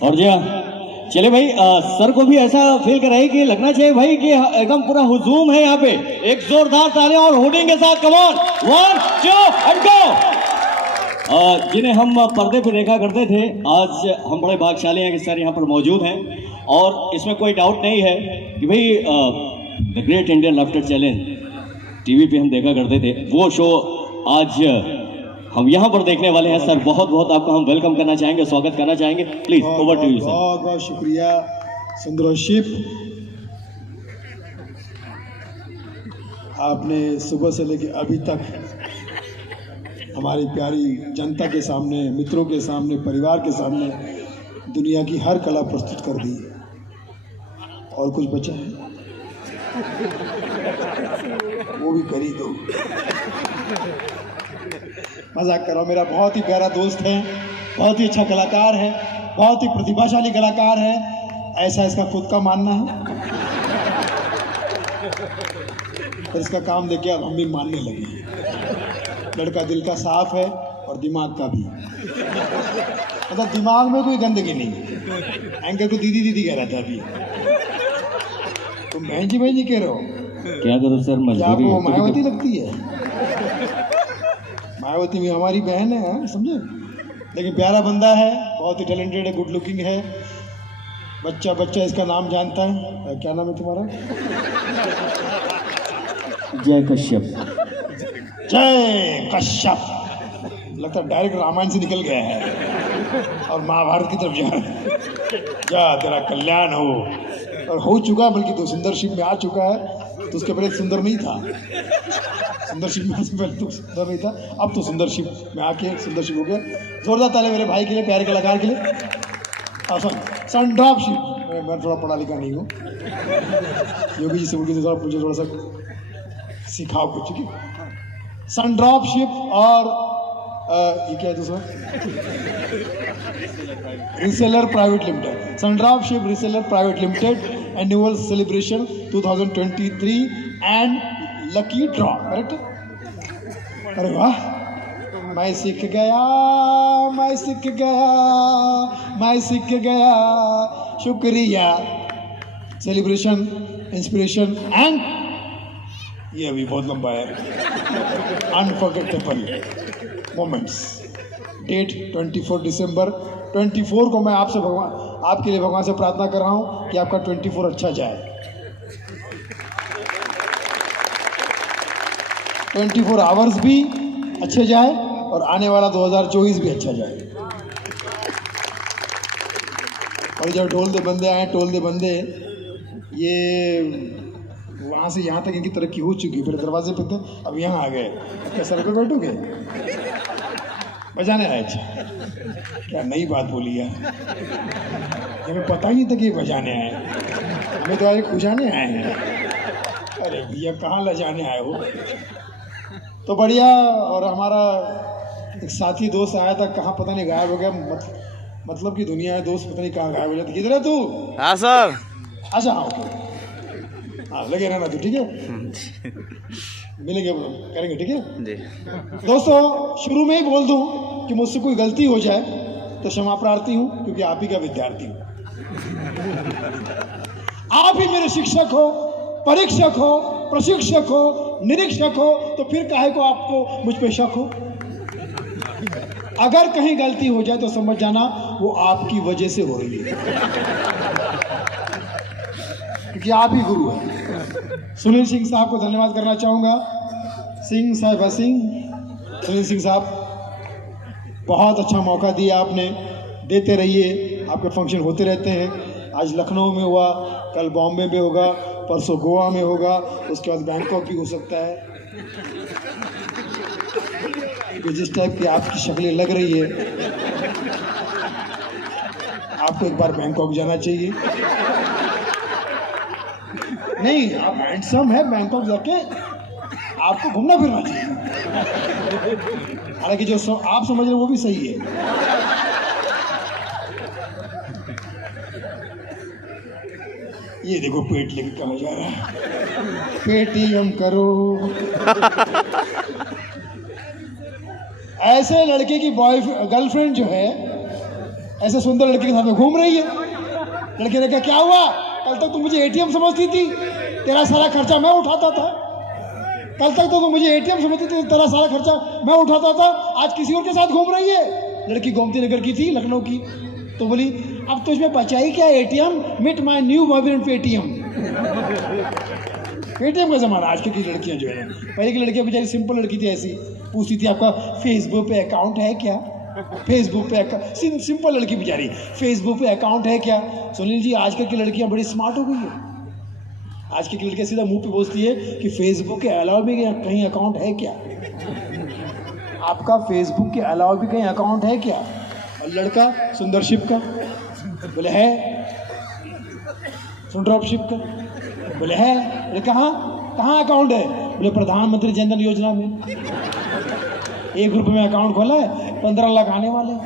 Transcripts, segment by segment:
और जी हाँ, चले भाई, सर को भी ऐसा फील कराइए कि लगना चाहिए भाई कि एकदम पूरा हुजूम है यहाँ पे। एक जोरदार तालियां और होर्डिंग के साथ, कम ऑन, 1 2 एंड गो। जिन्हें हम पर्दे पे देखा करते थे, आज हम बड़े भाग्यशाली हैं कि सर यहाँ पर मौजूद हैं। और इसमें कोई डाउट नहीं है कि भाई the great Indian laughter challenge TV पे हम देखा करते थे, वो शो आज हम यहाँ पर देखने वाले हैं। सर बहुत बहुत आपका हम वेलकम करना चाहेंगे, स्वागत करना चाहेंगे। Please over to you sir. बहुत बहुत शुक्रिया सुंदरशिप, आपने सुबह से लेकर अभी तक हमारी प्यारी जनता के सामने, मित्रों के सामने, परिवार के सामने दुनिया की हर कला प्रस्तुत कर दी। और कुछ बचा है वो भी कर ही दो। मजाक कर रहा हूँ। मेरा बहुत ही प्यारा दोस्त है, बहुत ही अच्छा कलाकार है, बहुत ही प्रतिभाशाली कलाकार है, ऐसा इसका खुद का मानना है। और इसका काम देखिए अब हम भी मानने लगे हैं। लड़का दिल का साफ है और दिमाग का भी, मतलब दिमाग में कोई गंदगी नहीं। एंकर को दीदी दीदी कह रहा था अभी, तुम बहन जी कह रहे हो। क्या करो सर, क्या मजबूरी आपको है। मायावती लगती है? मायावती भी हमारी बहन है, समझे। लेकिन प्यारा बंदा है, बहुत ही टैलेंटेड है, गुड लुकिंग है। बच्चा बच्चा इसका नाम जानता है। क्या नाम है तुम्हारा? जय कश्यप। जय कश्यप। लगता है डायरेक्ट रामायण से निकल गया है और महाभारत की तरफ जा रहा है। जा तेरा कल्याण हो। और हो चुका, बल्कि तो सुंदरशिप में आ चुका है। तो उसके पहले सुंदर नहीं था, सुंदरशिप में से पहले तो सुंदर नहीं था, अब तो सुंदरशिप में आके सुंदरशिप हो गया। जोरदार ताली मेरे भाई के लिए, प्यारे कलाकार के लिए। सनड्रॉपशिप, मैं थोड़ा पढ़ा लिखा नहीं हूँ। योगी जी से बोल के थोड़ा मुझे थोड़ा सा सिखाओ कुछ। ठीक है, सनड्रॉपशिप और ये क्या है दूसरा? Reseller private limited. Sundropship reseller private limited annual celebration 2023 and lucky draw. Correct? अरे वाह, मैं सीख गया, मैं सीख गया, मैं सीख गया, शुक्रिया। सेलिब्रेशन, इंस्पिरेशन एंड ये अभी बहुत लंबा है। Unforgettable moments. डेट 24 दिसंबर 24 को मैं आपसे आपके लिए भगवान से प्रार्थना कर रहा हूँ कि आपका 24 अच्छा जाए। 24 आवर्स भी अच्छे जाए और आने वाला 2024 भी अच्छा जाए। और जब ढोल दे बंदे आए, टोल दे बंदे, ये वहाँ से यहाँ तक इनकी तरक्की हो चुकी, फिर दरवाजे पे थे, अब यहाँ आ गए। क्या सर पे बैठोगे? बजाने आए। अच्छा, क्या नई बात बोली यार, हमें पता ही नहीं था कि ये बजाने आए, हमें तो आए खुजाने आए हैं। अरे भैया कहाँ लजाने आए हो? तो बढ़िया। और हमारा एक साथी दोस्त आया था, कहाँ पता नहीं गायब हो गया। मतलब कि दुनिया है, दोस्त पता नहीं कहाँ गायब हो जाती। किधर है तू? हाँ सर। अच्छा हाँ, ओके, हाँ लगे रहना तू, ठीक है। मिलेंगे, करेंगे, ठीक है जी। दोस्तों, शुरू में ही बोल दूं कि मुझसे कोई गलती हो जाए तो क्षमा प्रार्थी हूं, क्योंकि आप ही का विद्यार्थी हूं। आप ही मेरे शिक्षक हो, परीक्षक हो, प्रशिक्षक हो, निरीक्षक हो, तो फिर काहे को आपको मुझ पे शक हो? अगर कहीं गलती हो जाए तो समझ जाना वो आपकी वजह से हो रही है, क्योंकि आप ही गुरु हैं। सुनील सिंह साहब को धन्यवाद करना चाहूँगा। सिंह साहिबा सिंह, सुनील सिंह साहब, बहुत अच्छा मौका दिया आपने, देते रहिए। आपके फंक्शन होते रहते हैं। आज लखनऊ में हुआ, कल बॉम्बे में होगा, परसों गोवा में होगा, उसके बाद बैंकॉक भी हो सकता है। क्योंकि जिस टाइप की आपकी शक्लें लग रही है, आपको एक बार बैंकॉक जाना चाहिए। नहीं, आप हैंडसम है, बैंकॉक जाके आपको घूमना फिरना चाहिए। हालांकि जो आप समझ रहे हो वो भी सही है। ये देखो पेट लेके कहाँ जा रहा है। पेटीएम करो। ऐसे लड़के की गर्लफ्रेंड जो है ऐसे सुंदर लड़के के साथ में घूम रही है। लड़के ने कहा क्या हुआ, कल तक तू मुझे एटीएम समझती थी, तेरा सारा खर्चा मैं उठाता था। कल तक तो तू मुझे एटीएम समझती थी, तेरा सारा खर्चा मैं उठाता था, आज किसी और के साथ घूम रही है। लड़की गोमती नगर की थी, लखनऊ की। तो बोली अब तो इसमें बचा ही क्या एटीएम, मिट my new boyfriend Paytm. Paytm का जमाना। आज की लड़कियां जो है, पहले की लड़कियां बेचारी सिंपल लड़की थी, ऐसी पूछती थी आपका फेसबुक पे अकाउंट है क्या, फेसबुक पे सिंपल लड़की बेचारी, फेसबुक पे अकाउंट है क्या। सुनील जी आजकल की लड़कियां बड़ी स्मार्ट हो गई है। आज की लड़कियां सीधा मुंह पे बोलती है कि फेसबुक के अलावा भी कहीं अकाउंट है क्या, आपका फेसबुक के अलावा भी कहीं अकाउंट है क्या। और लड़का सुंदरशिप का बोले है, सुंदरशिप का बोले है, बोले कहाँ अकाउंट है, बोले प्रधानमंत्री जन धन योजना में 1 रुपये में अकाउंट खोला है, 15 लाख आने वाले हैं।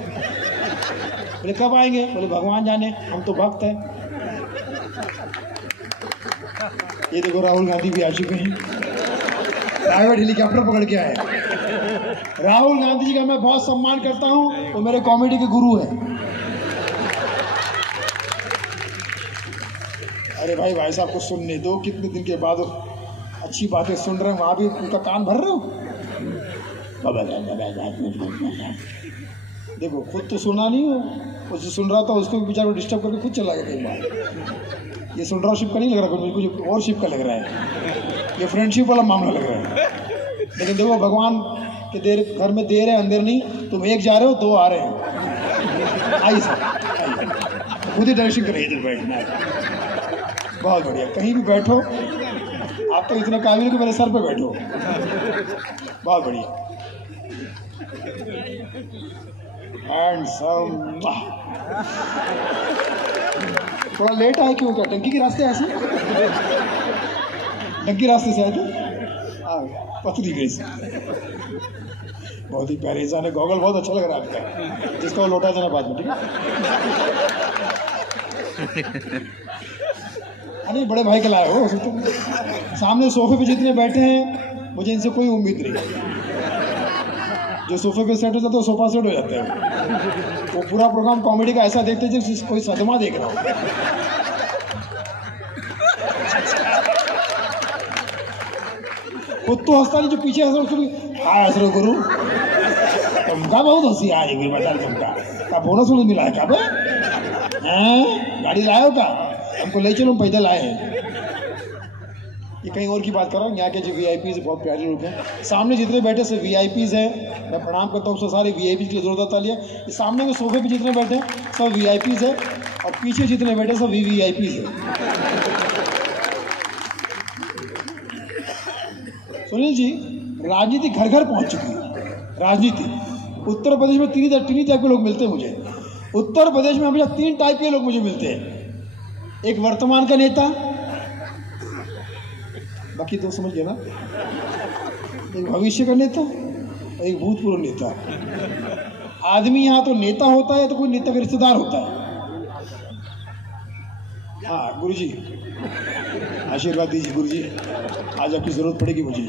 बोले कब आएंगे, बोले भगवान जाने, हम तो भक्त हैं। ये देखो राहुल गांधी भी आ चुके हैं, प्राइवेट हेलीकॉप्टर पकड़ के आए। राहुल गांधी जी का मैं बहुत सम्मान करता हूं, वो मेरे कॉमेडी के गुरु हैं। अरे भाई साहब को सुनने दो, कितने दिन के बाद अच्छी बातें सुन रहे हैं, वहां भी उनका कान भर रहे हो। देखो खुद तो सुना नहीं हो, उससे सुन रहा था, उसको भी बेचारे को डिस्टर्ब करके खुद चला गया कई बार। ये सुन रहा शिप का नहीं लग रहा, कुछ और शिप का लग रहा है, ये फ्रेंडशिप वाला मामला लग रहा है। लेकिन देखो भगवान के देर घर में देर है अंधेर नहीं, तुम एक जा रहे हो 2 आ रहे हैं। आइए सर, खुद ही डायरेक्शन करिए, इधर बैठना है। बहुत बढ़िया, कहीं भी बैठो, आप तो इतने काबिल कि मेरे सर पे बैठो। बहुत बढ़िया। हैंडसम। थोड़ा लेट आए क्यों, क्या टंकी के रास्ते ऐसे, टंकी रास्ते से आए थे, पतली गई से। बहुत ही प्यारे इंसान है, गॉगल बहुत अच्छा लग रहा है आपका, जिसका वो लौटा देना बाद में, ठीक है। नहीं बड़े भाई के लाए हो, सामने सोफे पे जितने बैठे हैं मुझे इनसे कोई उम्मीद नहीं। जो सोफे पे सेट हो जाता है वो सोफा सेट हो जाता है। वो पूरा प्रोग्राम कॉमेडी का ऐसा देखते हैं जैसे कोई सदमा देख रहा हो। खुद तो हंसता नहीं, जो पीछे हंस रहा उसको भी हाँ हंस रहे गुरु, तुमका बहुत हंसी आ रही बेटा, तुमका बोनस वोनस मिला है क्या बे, गाड़ी लाए हो क्या, हमको ले चलो, पैदल आए हैं। ये कहीं और की बात कर रहा हूँ, यहाँ के जो वीआईपीज़ बहुत प्यारे लोग हैं। सामने जितने बैठे सब वीआईपीज़ हैं, मैं प्रणाम करता हूँ, सब सारे वीआईपीज़ के लिए जोरदार तालियां। ये सामने के सोफे पे जितने बैठे हैं सब वीआईपीज़ है, और पीछे जितने बैठे सब वीवीआईपीज़ है। सुनील जी, राजनीति घर घर पहुँच चुकी है। राजनीति उत्तर प्रदेश में तीन टाइप के लोग मिलते हैं मुझे। उत्तर प्रदेश में हमेशा 3 टाइप के लोग मुझे मिलते हैं, एक वर्तमान का नेता, बाकी तो समझ गए ना, एक भविष्य का नेता और एक भूतपूर्व नेता। आदमी यहाँ तो नेता होता है तो कोई नेता का रिश्तेदार होता है। हाँ गुरुजी, आशीर्वाद दीजिए गुरुजी, आज आपकी जरूरत पड़ेगी मुझे।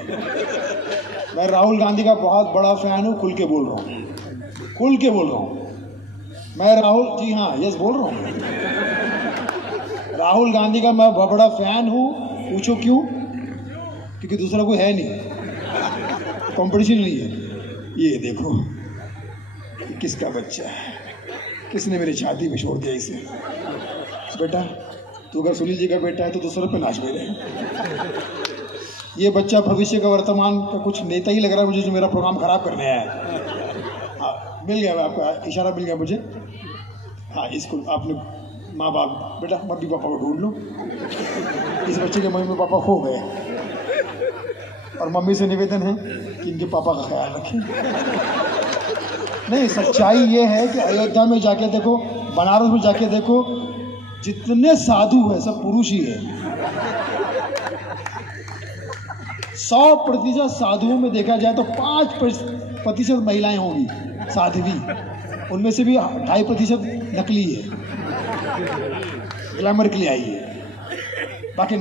मैं राहुल गांधी का बहुत बड़ा फैन हूँ, खुल के बोल रहा हूँ, खुल के बोल रहा हूँ। मैं राहुल जी, हाँ यस बोल रहा हूँ, राहुल गांधी का मैं बहुत बड़ा फैन हूँ। पूछो क्यों? क्योंकि दूसरा कोई है नहीं, कंपटीशन नहीं है। ये देखो किसका बच्चा है, किसने मेरी छाती में छोड़ दिया इसे। बेटा तू अगर सुनील जी का बेटा है तो दूसरे पे नाच मेरे। ये बच्चा भविष्य का वर्तमान का कुछ नेता ही लग रहा है मुझे, जो मेरा प्रोग्राम खराब करने आया है। हाँ मिल गया, आपका इशारा मिल गया मुझे। हाँ इसको आपने माँ बाप, बेटा मम्मी पापा को ढूंढ लो। इस बच्चे के मम्मी पापा खो गए, और मम्मी से निवेदन है कि इनके पापा का ख्याल रखें। नहीं, सच्चाई ये है कि अयोध्या में जाके देखो, बनारस में जाके देखो, जितने साधु हैं सब पुरुष ही है। 100% साधुओं में देखा जाए तो 5% महिलाएं होंगी साध्वी, उनमें से भी 2.5% नकली है, ग्लैमर के लिए आई है। बाकी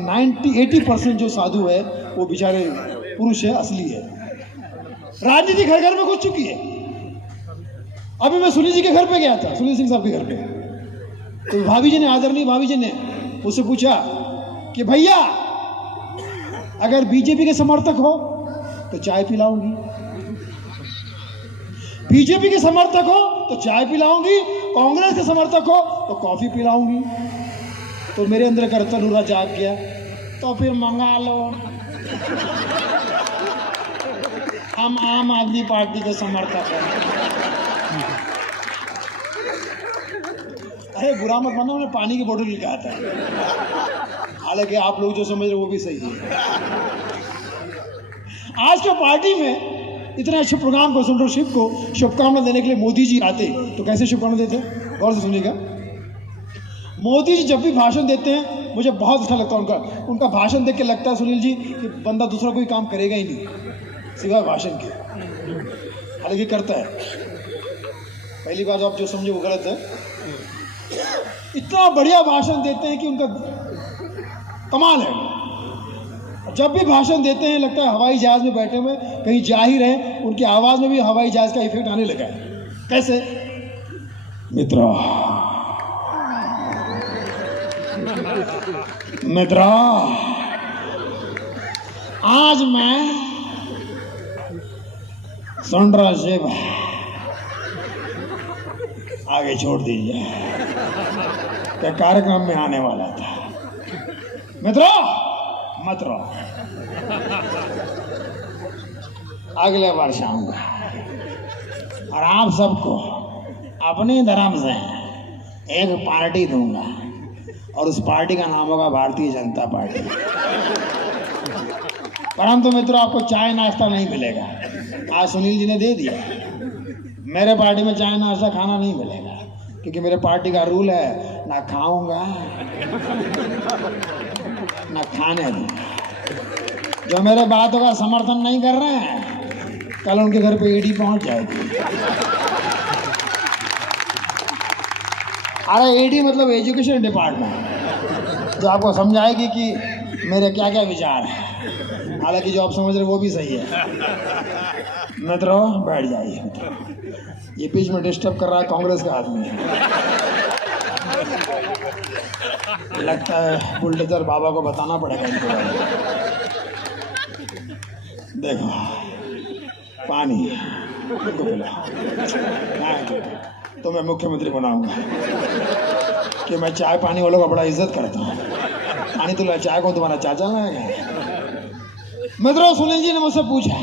80% जो साधु है वो बेचारे पुरुष है, असली है। राजनीति घर घर में घुस चुकी है, अभी मैं सुनील जी के घर पे गया था, सुनील सिंह साहब के घर पे, तो भाभी जी ने, आदरणीय भाभी जी ने मुझसे पूछा कि भैया अगर बीजेपी के समर्थक हो तो चाय पिलाऊंगी, बीजेपी के समर्थक हो तो चाय पिलाऊंगी, कांग्रेस के समर्थक हो तो कॉफी पिलाऊंगी। तो मेरे अंदर का तनुरा जाग गया, तो फिर मंगा लो, हम आम आदमी पार्टी के समर्थक हैं। अरे बुरा मत मानो, मैंने पानी की बोतल लिखा था, हालांकि आप लोग जो समझ रहे हो वो भी सही है। आज के पार्टी में इतने अच्छे प्रोग्राम को, सेंटरशिप को शुभकामना देने के लिए मोदी जी आते तो कैसे शुभकामना देते? गौर से सुनिएगा। मोदी जी जब भी भाषण देते हैं मुझे बहुत अच्छा लगता है उनका भाषण देख के लगता है सुनील जी कि बंदा दूसरा कोई काम करेगा ही नहीं सिवाय भाषण के, हालांकि करता है। पहली बात आप जो समझे वो गलत है। इतना बढ़िया भाषण देते हैं कि उनका कमाल है। जब भी भाषण देते हैं लगता है हवाई जहाज में बैठे हुए कहीं जा ही रहे, उनकी आवाज में भी हवाई जहाज का इफेक्ट आने लगा है। कैसे? मित्रों, आज मैं सेंटरशिप आगे छोड़ दीजिए क्या कार्यक्रम में आने वाला था। मित्रों मत रहो, अगले वर्ष आऊंगा और आप सबको अपनी धर्म से एक पार्टी दूंगा और उस पार्टी का नाम होगा भारतीय जनता पार्टी। परंतु मित्रों आपको चाय नाश्ता नहीं मिलेगा। आज सुनील जी ने दे दिया, मेरे पार्टी में चाय नाश्ता खाना नहीं मिलेगा, क्योंकि मेरे पार्टी का रूल है ना खाऊंगा ना खाने दूंगा। जो मेरे बातों का समर्थन नहीं कर रहे हैं कल उनके घर पे ईडी पहुंच जाएगी। अरे ईडी मतलब एजुकेशन डिपार्टमेंट, जो आपको समझाएगी कि मेरे क्या क्या विचार हैं। हालांकि जो आप समझ रहे वो भी सही है। मित्रों बैठ जाइए, ये बीच में डिस्टर्ब कर रहा है कांग्रेस का आदमी है। लगता है बुलडोजर बाबा को बताना पड़ेगा इनको। देखो पानी इनको पिलाओ, तो मैं मुख्यमंत्री बनाऊंगा कि मैं चाय पानी वालों का बड़ा इज्जत करता हूँ। पानी तो चाय को तुम्हारा चाचा लाएगा। मित्रों सुनील जी ने मुझसे पूछा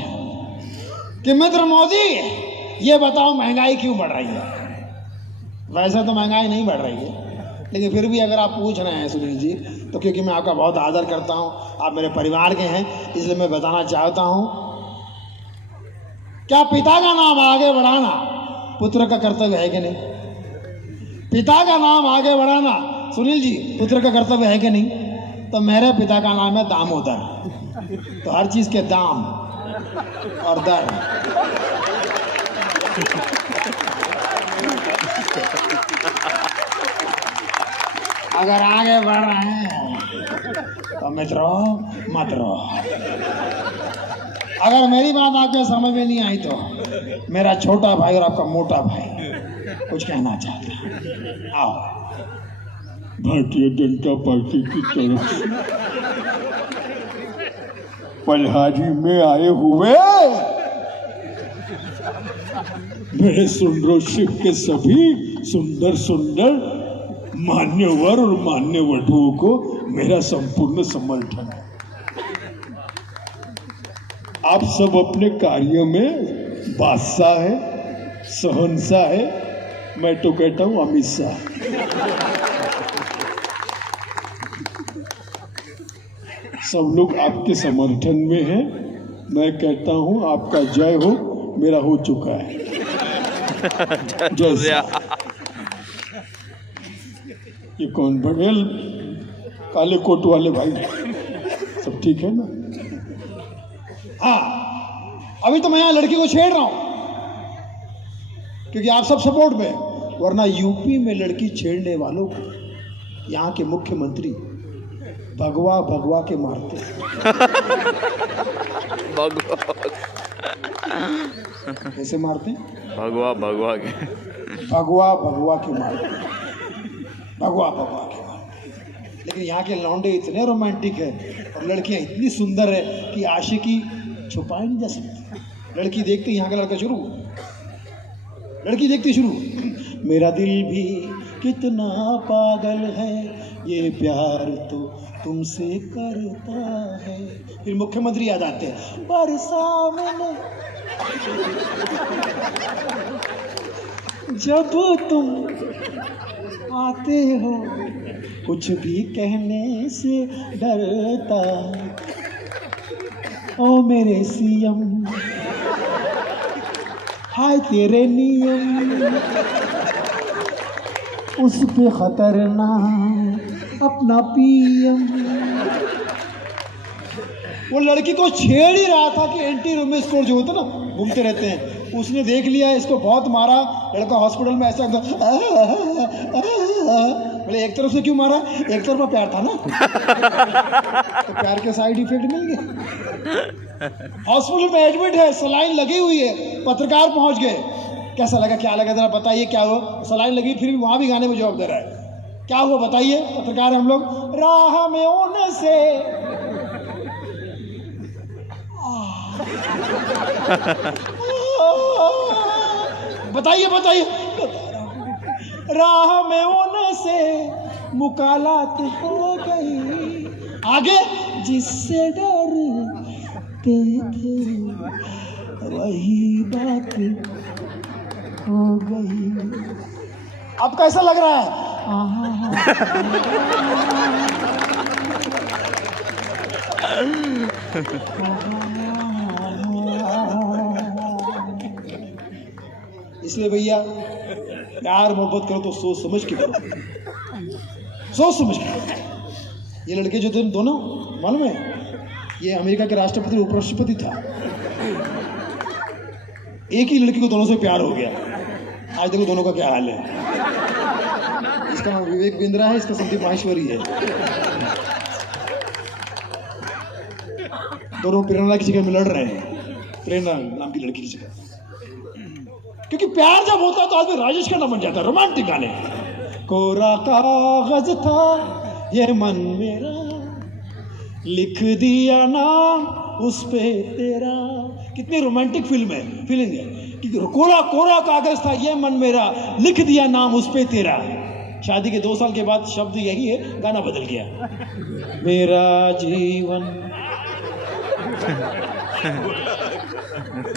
कि मित्र मोदी ये बताओ महंगाई क्यों बढ़ रही है? वैसे तो महंगाई नहीं बढ़ रही है, लेकिन फिर भी अगर आप पूछ रहे हैं सुनील जी तो क्योंकि मैं आपका बहुत आदर करता हूं, आप मेरे परिवार के हैं, इसलिए मैं बताना चाहता हूं, क्या पिता का नाम आगे बढ़ाना पुत्र का कर्तव्य है कि नहीं? पिता का नाम आगे बढ़ाना सुनील जी पुत्र का कर्तव्य है कि नहीं? तो मेरे पिता का नाम है दामोदर, तो हर चीज के दाम और दर। अगर आगे बढ़ रहे हैं तो मित्रों मत रहो। अगर मेरी बात आपके समझ में नहीं आई तो मेरा छोटा भाई और आपका मोटा भाई कुछ कहना चाहता है। आओ। भारतीय जनता पार्टी की तरफ से पलहारी में आए हुए मेरे सेंटरशिप के सभी सुंदर सुंदर मान्यवर और मान्यवधुओं को मेरा संपूर्ण समर्थन है। आप सब अपने कार्य में बादशाह है, शहंशाह है, मैं तो कहता हूं अमित शाह। सब लोग आपके समर्थन में हैं। मैं कहता हूं आपका जय हो, मेरा हो चुका है। जय। ये कौन बड़े काले कोट वाले भाई, सब ठीक है ना? हाँ, अभी तो मैं यहाँ लड़की को छेड़ रहा हूं क्योंकि आप सब सपोर्ट में, वरना यूपी में लड़की छेड़ने वालों को यहाँ के मुख्यमंत्री भगवा भगवा के मारते। कैसे मारते हैं? भगवा के भगवा के मारते हैं। भगवा के मारते हैं। लेकिन यहाँ के लौंडे इतने रोमांटिक है और लड़कियाँ इतनी सुंदर है कि आशिकी छुपाई नहीं जा सकती। लड़की देखती यहाँ का लड़का शुरू, लड़की देखती शुरू, मेरा दिल भी कितना पागल है, ये प्यार तो तुमसे करता है। फिर मुख्यमंत्री याद आते हैं, बरसा मैंने जब तुम आते हो, कुछ भी कहने से डरता। ओ मेरे सीएम, हाय तेरे नियम, उस पे खतरनाक अपना पीएम। वो लड़की को छेड़ ही रहा था कि एंटी रोमियो स्कोर जो होता ना, घूमते रहते हैं, उसने देख लिया, इसको बहुत मारा। लड़का हॉस्पिटल में ऐसा बोले, एक तरफ से क्यों मारा? एक तरफा प्यार था ना। तो प्यार के साइड इफेक्ट मिल गए। हॉस्पिटल में एडमिट है, सलाइन लगी हुई है, पत्रकार पहुंच गए। कैसा लगा, क्या लगा, जरा बताइए क्या हुआ? सलाइन लगी, फिर भी वहां भी गाने में जवाब दे रहा है। क्या हुआ बताइए? पत्रकार हम लोग, राह में होने से बताइए बताइए, राह में होने से मुकालात हो गई, आगे जिससे डरते थे वही बात हो गई। अब कैसा लग रहा है? इसलिए भैया, प्यार मोहब्बत करो तो सोच समझ के करो, सोच समझ के। ये लड़के जो दोनों मालूम है, ये अमेरिका के राष्ट्रपति उपराष्ट्रपति था। एक ही लड़की को दोनों से प्यार हो गया। आज देखो दोनों का क्या हाल है। इसका नाम विवेक बिंद्रा है, इसका संदीप माहेश्वरी है। दोनों प्रेरणा की जगह में लड़ रहे हैं, प्रेरणा नाम की लड़की की जगह। क्योंकि प्यार जब होता है तो आदमी राजेश खन्ना बन जाता है। रोमांटिक गाने, कोरा कागज था ये मन मेरा, लिख दिया नाम उस पे तेरा। कितनी रोमांटिक फिल्म है, फीलिंग है कि कोरा कोरा कागज था ये मन मेरा, लिख दिया नाम उस पे तेरा। शादी के 2 साल के बाद शब्द यही है, गाना बदल गया। मेरा जीवन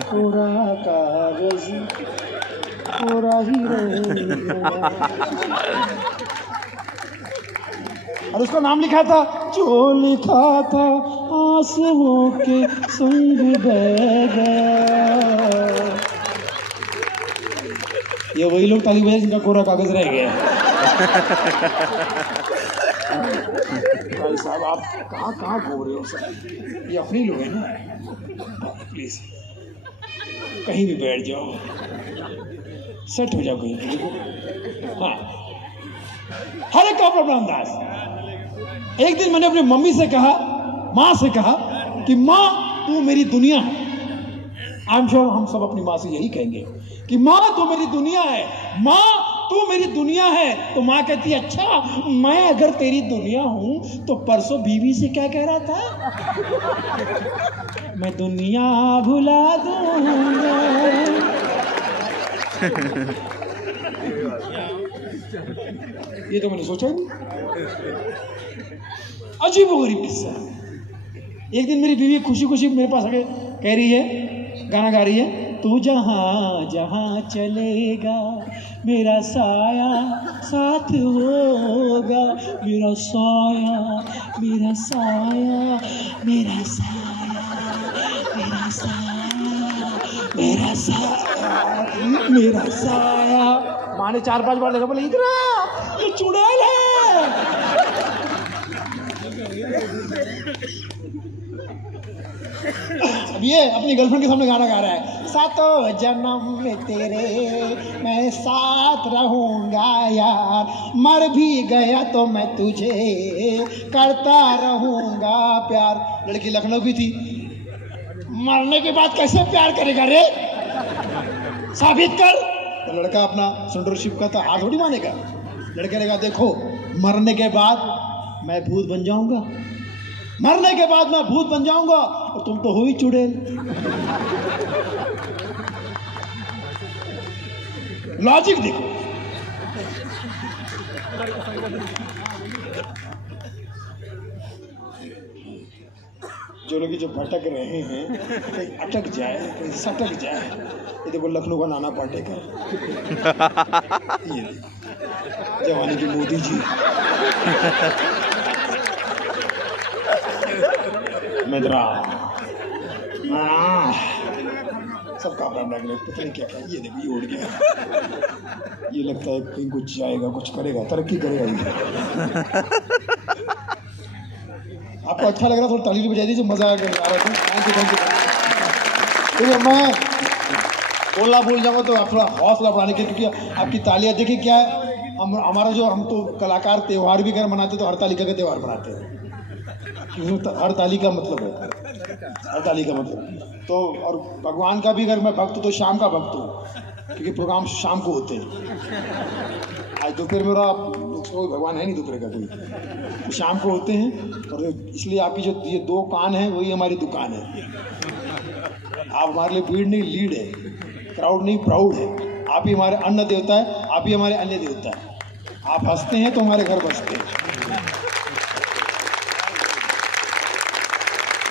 कोरा कागज कोरा ही रहेगा। और उसका नाम लिखा था, जो लिखा था आंसुओं के संग बह गया। ये वही लोग ताली बजाए जिनका कोरा कागज रह गया। भाई साहब, आप कहाँ घूम रहे हो सर? ये अपने लोग हैं ना, प्लीज कहीं भी बैठ जाओ, सेट हो जाओ कहीं। हाँ, हर एक का अपना अंदाज। एक दिन मैंने अपनी मम्मी से कहा, माँ से कहा कि माँ तू मेरी दुनिया है। आई एम श्योर हम सब अपनी माँ से यही कहेंगे कि माँ तू मेरी दुनिया है, माँ तू मेरी दुनिया है। तो माँ कहती है, अच्छा मैं अगर तेरी दुनिया हूं तो परसों बीवी से क्या कह रहा था? मैं दुनिया भुला दूंगा। ये तो मैंने सोचा नहीं। अजीब व गरीब किस्सा। एक दिन मेरी बीवी खुशी खुशी मेरे पास आके कह रही है, गाना गा रही है, तू जहाँ जहाँ चलेगा मेरा साया साथ होगा। मेरा साया मेरा साया मेरा साया मेरा साया मेरा साया मेरा साया। माँ ने 4-5 बार देखा, बोले इधर ये चुड़ैल है। अब ये अपनी गर्लफ्रेंड के सामने गाना गा रहा है, सातों जन्म में तेरे मैं साथ रहूंगा यार, मर भी गया तो मैं तुझे करता रहूंगा प्यार। लड़की लखनऊ की थी, मरने के बाद कैसे प्यार करेगा रे? साबित कर। तो लड़का अपना सेंटरशिप का तो हाथ थोड़ी मानेगा। लड़के ने कहा देखो, मरने के बाद मैं भूत बन जाऊंगा, मरने के बाद मैं भूत बन जाऊंगा और तुम तो हो ही चुड़ैल। लॉजिक देखो। जो लोग जो भटक रहे हैं, कहीं अटक जाए, कहीं सटक जाए, ये देखो लखनऊ का नाना पाटेकर, ये जवानी की मोदी जी, मित्रा, सबका अपना मैग्नेट, पता नहीं क्या क्या। ये देखो ये उड़ गया। ये लगता है कहीं कुछ जाएगा, कुछ करेगा, तरक्की करेगा ये। आपको अच्छा लग रहा थोड़ा ताली बजा दीजिए, मजा आ रहा था। Thank you. तो मैं बोलना भूल जाऊंगा तो आप थोड़ा हौसला बढ़ाने के, क्योंकि आपकी तालियां देखिए क्या है। हमारा जो हम तो कलाकार त्यौहार भी अगर मनाते तो हरतालिका का त्यौहार मनाते हैं। हरताली का मतलब है, हरताली का मतलब तो। और भगवान का भी अगर मैं भक्त हूँ तो शाम का भक्त हूँ, क्योंकि प्रोग्राम शाम को होते हैं। आज दोपहर मेरा कोई भगवान है नहीं दोपहर का कोई, तो शाम को होते हैं। और इसलिए आपकी जो ये दो कान है वही हमारी दुकान है। आप हमारे लिए भीड़ नहीं, लीड है, क्राउड नहीं, प्राउड है। आप ही हमारे अन्न देवता है, आप ही हमारे अन्य देवता है। आप हंसते हैं तो हमारे घर बसते हैं।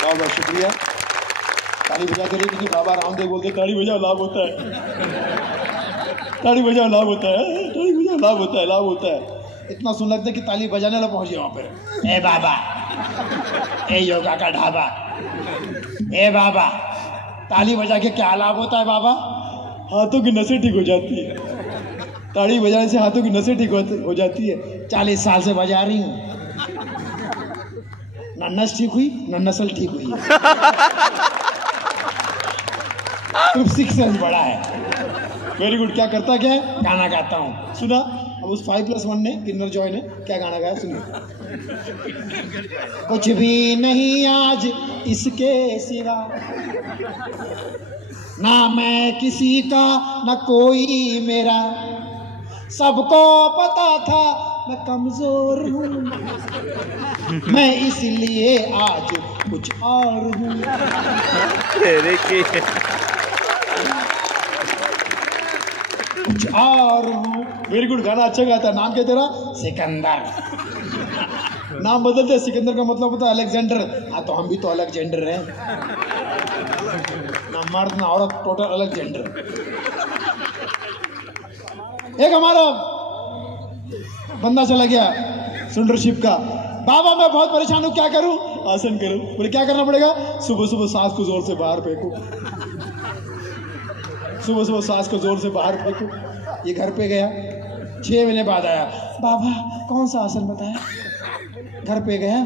बहुत बहुत शुक्रिया। ताली बजाते रहिए, क्योंकि बाबा रामदेव बोलते ताली बजाओ लाभ होता है, ताली बजाओ लाभ होता है, ताली बजाओ लाभ होता है, लाभ होता है। इतना सुन लगता है कि ताली बजाने वाला पहुंच गया वहाँ पर। ए बाबा, ए योगा का ढाबा, ए बाबा, ताली बजा के क्या लाभ होता है बाबा? हाथों की नसें ठीक हो जाती है। ताली बजाने से हाथों की नसें ठीक हो जाती है। 40 साल से बजा रही हूँ, ना नस ठीक हुई ना नस्ल ठीक हुई है। सिर्फ 6 सेंस बड़ा है। Very good. क्या करता क्या है? गाना गाता हूँ। सुना अब उस 5+1 ने, किन्नर जॉय ने क्या गाना गाया सुनिए। कुछ भी नहीं आज इसके सिवा, ना मैं किसी का ना कोई मेरा, सबको पता था मैं कमजोर हूँ, मैं इसलिए आज कुछ और हूँ। कुछ और हूँ। Very good. गाना अच्छा गाता है। नाम क्या तेरा? सिकंदर। नाम बदलते, सिकंदर का मतलब होता है अलेक्जेंडर। हाँ तो हम भी तो अलेक्जेंडर हैं, ना मर्द ना औरत, टोटल अलेक्जेंडर। एक हमारा बंदा चला गया सेंटरशिप का। बाबा मैं बहुत परेशान हूँ, क्या करूँ? आसन करो। बोले क्या करना पड़ेगा? सुबह सुबह सांस को जोर से बाहर फेंको, सुबह सुबह सांस को जोर से बाहर फेंको। ये घर पे गया, 6 महीने बाद आया। बाबा कौन सा आसन बताया? घर पे गया,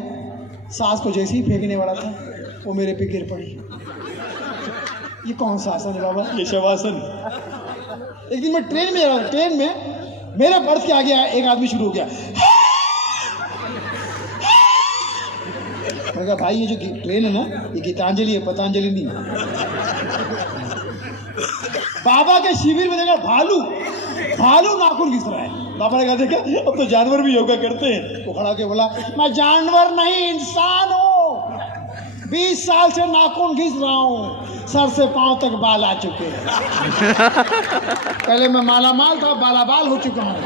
सांस को जैसे ही फेंकने वाला था वो मेरे पे गिर पड़ी। ये कौन सा आसन है बाबा? ये शवासन। एक दिन मैं ट्रेन में जा रहा था, ट्रेन में मेरे बर्थ के आगे एक आदमी शुरू हो गया। मैंने कहा भाई ये जो ट्रेन है ना, ये गीतांजलि है, पतंजलि नहीं। बाबा के शिविर में देखा भालू, भालू नाखून घिस रहा है। बाबा ने कहा देखा अब तो जानवर भी योगा करते हैं। वो खड़ा के बोला मैं जानवर नहीं इंसान हूँ, 20 साल से नाखून घिस रहा हूँ, सर से पांव तक बाल आ चुके हैं। पहले मैं माला माल था, बाला बाल हो चुका हूँ।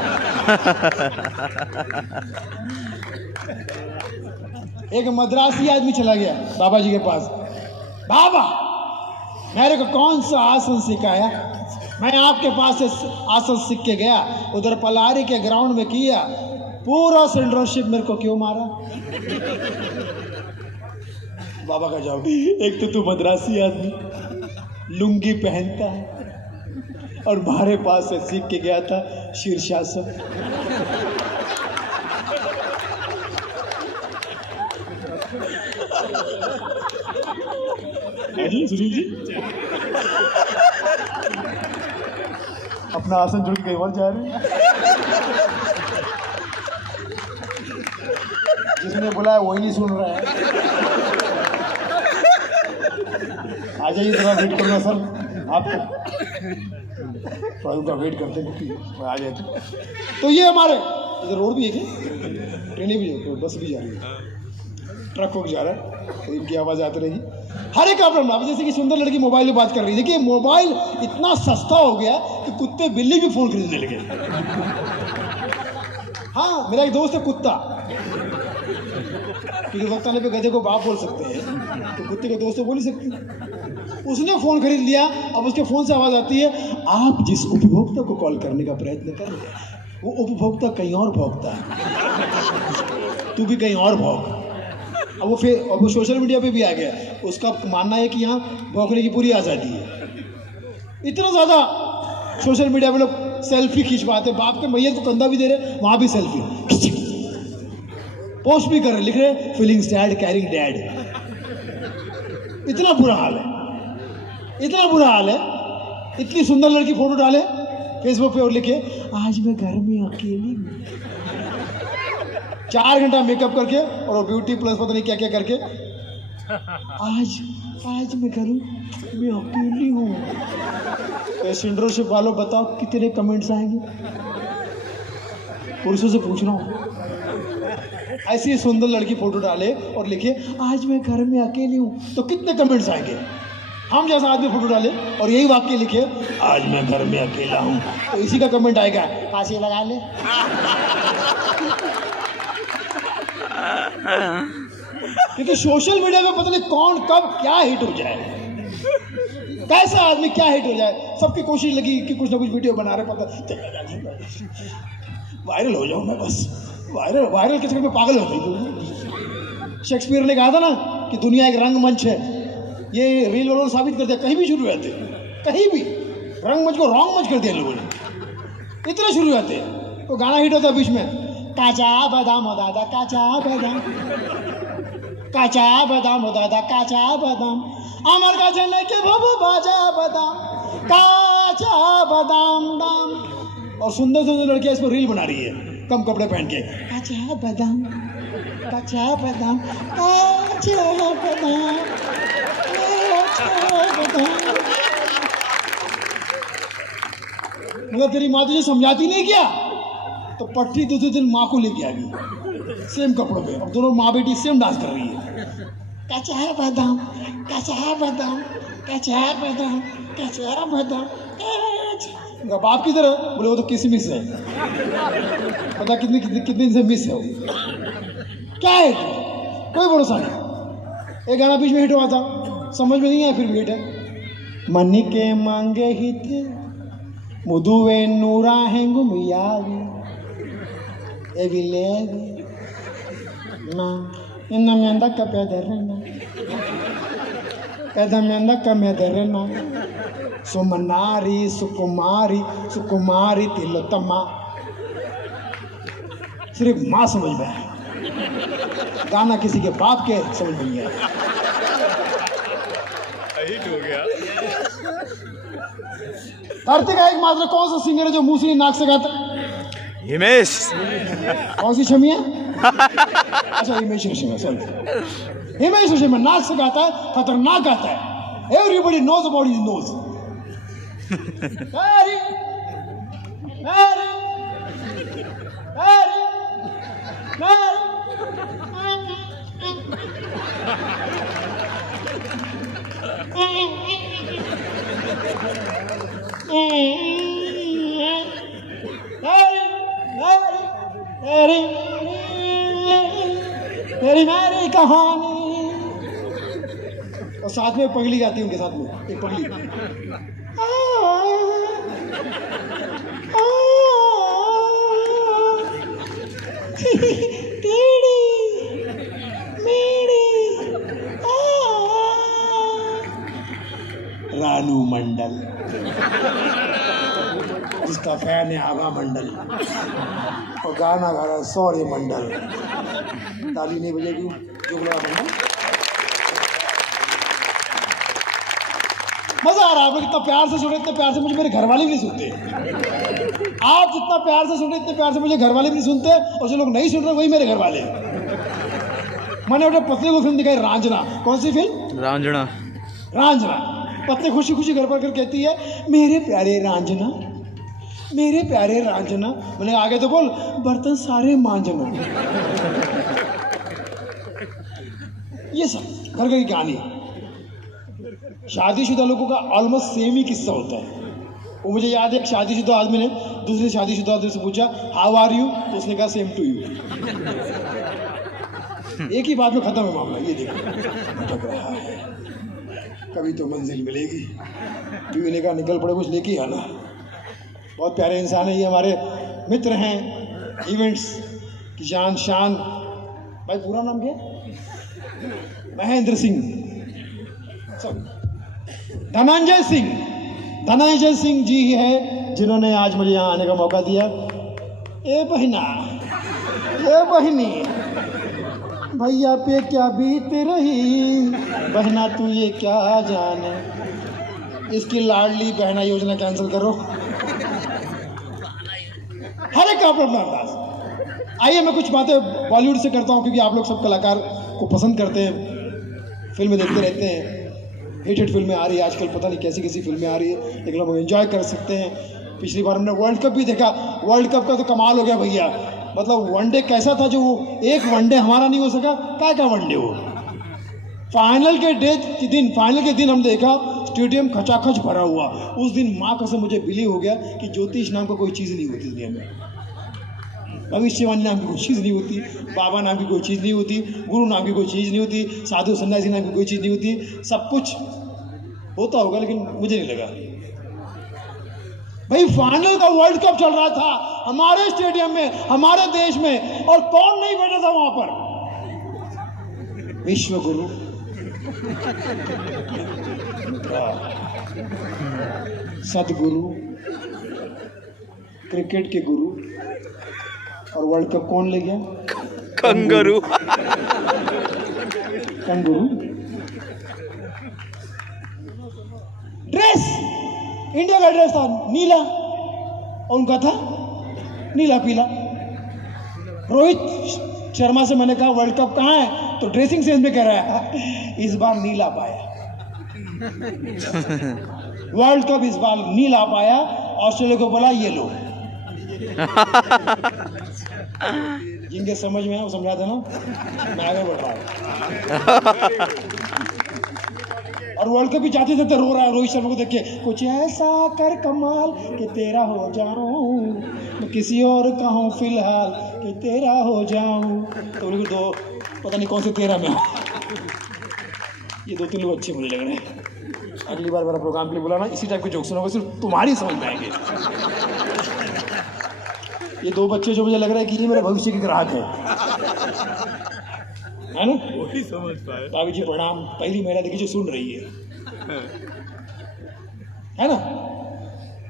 एक मद्रासी आदमी चला गया बाबा जी के पास। बाबा मेरे को कौन सा आसन सिखाया? मैं आपके पास से आसन सीख के गया, उधर पलारी के ग्राउंड में किया, पूरा सेंटरशिप मेरे को क्यों मारा? बाबा का जवाब, एक तो तू मद्रासी आदमी, लुंगी पहनता है, और हमारे पास से सीख के गया था शीर्षासन। सुनील जी अपना आसन छोड़ के कहीं और जा रहे हैं। जिसने बुलाया वही नहीं सुन रहा है। आ जाइए, थोड़ा वेट करूँगा सर आपको, थोड़ा उनका वेट करते हैं क्योंकि आ जाए तो ये हमारे इधर रोड भी है क्या, ट्रेनें भी है, बस भी जा रही है, ट्रक को भी जा रहा है, तो इनकी आवाज़ आती रहेगी। हर एक प्रॉब्लम। अब जैसे कि सुंदर लड़की मोबाइल में बात कर रही है, देखिए मोबाइल इतना सस्ता हो गया कि कुत्ते बिल्ली भी फ़ोन खरीदने लगे। हाँ, मेरा एक दोस्त है कुत्ता, क्योंकि वक्त आने पे गधे को बाप बोल सकते हैं, तो कुत्ते के दोस्त तो बोल ही सकते। उसने फ़ोन खरीद लिया, अब उसके फ़ोन से आवाज़ आती है, आप जिस उपभोक्ता को कॉल करने का प्रयत्न कर रहे हैं वो उपभोक्ता कहीं और भोगता है, तू भी कहीं और भोग। अब वो सोशल मीडिया पे भी आ गया, उसका मानना है कि यहाँ भोगने की पूरी आज़ादी है। इतना ज़्यादा सोशल मीडिया पे लोग सेल्फी खिंचवाते, बाप के मैयत को कंधा भी दे रहे, वहाँ भी सेल्फी, पोस्ट भी कर रहे, लिख रहे फीलिंग सैड कैरिंग डैड। इतना बुरा हाल है, इतना बुरा हाल है। इतनी सुंदर लड़की फोटो डाले फेसबुक पे और लिखे आज मैं घर में अकेली हूँ, 4 घंटा मेकअप करके और ब्यूटी प्लस पता नहीं क्या क्या करके, आज मैं करूँ, मैं अकेली हूँ। सिंड्रोशिप वालों बताओ कितने कमेंट्स आएंगे, पुरुषों से पूछ रहा हूँ। ऐसी सुंदर लड़की फोटो डाले और लिखे आज मैं घर में अकेली हूँ, तो कितने कमेंट्स आएंगे। हम जैसा आदमी फोटो डाले और यही वाक्य लिखे आज मैं घर में अकेला हूँ, तो इसी का कमेंट आएगा फांसी लगा ले। क्योंकि सोशल मीडिया में पता नहीं कौन कब क्या हिट हो जाए, कैसा आदमी क्या हिट हो जाए। सबकी कोशिश लगी कि कुछ ना कुछ वीडियो बना रहे, पता वायरल हो जाऊं मैं, बस वायरल के चक्कर में पागल हो गई। शेक्सपियर ने कहा था ना कि दुनिया एक रंगमंच है, ये रील वालों ने साबित कर दिया। कहीं भी शुरू रहते, कहीं भी रंगमंच को रॉन्ग मंच कर दिया लोगों ने, इतने शुरू रहते। तो गाना हिट होता है बीच में, काचा बादाम हो दादा काचा बादाम, काचा बादाम हो दादा काचा बादाम, अमर का चने के भव बाजा बादाम, काचा बादाम दाम। और सुंदर सुंदर लड़कियां इस पर रील बना रही है कम कपड़े पहन के, काचा बादाम काचा बादाम काचा बादाम काचा बादाम। मगर तेरी माँ तुझे समझाती नहीं क्या, तो पट्टी दूसरे दिन माँ को लेके आ गई सेम कपड़ों पे, और दोनों माँ बेटी सेम डांस कर रही है, कचा बादाम कचा बादाम कचा बादाम कचा बादाम। बाप की तरह बोले वो तो किसमिस है, पता कितनी दिन से मिस है वो, क्या है कोई भरोसा नहीं। एक गाना बीच में हिट हुआ था, समझ में नहीं आया, फिर भी हिट है। मनी के मांगे हित मुदुवे नूरा हैंगु मियावी evilevi na inamianda kapederena kadamianda kamederena sumanari सुकुमारी तिलोत्तमा। सिर्फ माँ समझ में है, गाना किसी के बाप के समझ में नहीं आया। हिट हो गया। धरती का एकमात्र कौन सा सिंगर है जो मुंह से नाक से गाता है? हिमेश। कौन सी छमी है? अच्छा हिमेश रेशमिया, सॉरी हिमेश रेशमिया नाक से गाता है, खतरनाक गाता है। Everybody knows about his nose. मैरी मैरी मैरी मेरी मेरी कहानी। और साथ में पगली गाती है उनके साथ में, एक पगली तेरी मेरी रानू मंडल, जिसका फैन है आभा मंडल, और गाना गा रहा सौर्य मंडल। ताली नहीं बजेगी जुगला मंडल। मजा आ रहा है। आप लोग इतना प्यार से सुन रहे, इतने प्यार से मुझे मेरे घर वाले भी नहीं सुनते। आप जितना प्यार से सुन रहे, इतने प्यार से मुझे घर वाले भी नहीं सुनते, और जो लोग नहीं सुन रहे वही मेरे घर वाले हैं। मैंने अपने पत्नी को फिल्म दिखाई रांझना। कौन सी फिल्म? रांझना। रांझना। पत्नी खुशी खुशी घर पर कहती है, मेरे प्यारे रांझना, मेरे प्यारे रांझना। मैंने आगे तो बोल, बर्तन सारे मांझना। ये सब घर घर की कहानी है। शादीशुदा लोगों का ऑलमोस्ट सेम ही किस्सा होता है। वो मुझे याद है, एक शादीशुदा आदमी ने दूसरे शादीशुदा आदमी से पूछा, हाउ आर यू, तो उसने कहा सेम टू यू। एक ही बात में खत्म है मामला। ये देखो भटक रहा है, कभी तो मंजिल मिलेगी। बीवी ने कहा, निकल पड़े, कुछ लेके आना। बहुत प्यारे इंसान है ये, हमारे मित्र हैं इवेंट्स की जान शान। भाई पूरा नाम क्या? महेंद्र सिंह, धनंजय सिंह। धनंजय सिंह जी ही है जिन्होंने आज मुझे यहाँ आने का मौका दिया। ए बहिना, ए बहिनी, भैया पे क्या बीत रही, बहना तू ये क्या जाने। इसकी लाडली बहना योजना कैंसिल करो। हर एक का अपना अंदाज। आइए मैं कुछ बातें बॉलीवुड से करता हूँ, क्योंकि आप लोग सब कलाकार को पसंद करते हैं, फिल्में देखते रहते हैं। हिट फिल्में आ रही है आजकल, पता नहीं कैसी कैसी फिल्में आ रही है, लेकिन हम एंजॉय कर सकते हैं। पिछली बार हमने वर्ल्ड कप भी देखा। वर्ल्ड कप का तो कमाल हो गया भैया। मतलब वनडे कैसा था, जो वो एक वनडे हमारा नहीं हो सका, क्या वनडे वो। फाइनल के दिन हम देखा स्टेडियम खचाखच भरा हुआ। उस दिन माँ कसम मुझे बिलीव हो गया कि ज्योतिष नाम का कोई चीज़ नहीं होती दुनिया में, भविष्यवाणी नाम की कोई चीज़ नहीं होती, बाबा नाम की कोई चीज़ नहीं होती, गुरु नाम की कोई चीज़ नहीं होती, साधु सन्यासी नाम की कोई चीज़ नहीं होती। सब कुछ होता होगा, लेकिन मुझे नहीं लगा। भाई फाइनल का वर्ल्ड कप चल रहा था हमारे स्टेडियम में, हमारे देश में, और कौन नहीं बैठा था वहां पर? विश्व गुरु, सदगुरु, क्रिकेट के गुरु। और वर्ल्ड कप कौन ले गया? कंगारू। कंगारू। ड्रेस, इंडिया का ड्रेस था नीला, और उनका था नीला पीला। रोहित शर्मा से मैंने कहा वर्ल्ड कप कहाँ है, तो ड्रेसिंग सेंस में कह रहा है इस बार नीला पाया। वर्ल्ड कप इस बार नीला पाया। ऑस्ट्रेलिया को बोला ये लो। जिनके समझ में है वो समझा देना, मैं आगे बढ़ रहा हूँ। और वर्ल्ड कप भी जाते जाते रो रहा है रोहित शर्मा को देख के, कुछ ऐसा कर कमाल कि तेरा हो जाऊं, मैं किसी और का हूँ फिलहाल कि तेरा हो जाऊं। तो उनको दो पता नहीं कौन से तेरा में ये दो तीन लोग अच्छे मुझे लग रहे हैं। अगली बार मेरा प्रोग्राम के लिए बुलाना, इसी टाइप के जोक सुनोगे, सिर्फ तुम्हारी समझ में आएंगे। ये दो बच्चे जो मुझे लग रहा है कि ये मेरे भविष्य के ग्राहक है ना? वही समझ पाए। बाबू जी प्रणाम। पहली महिला देखिए जो सुन रही है ना?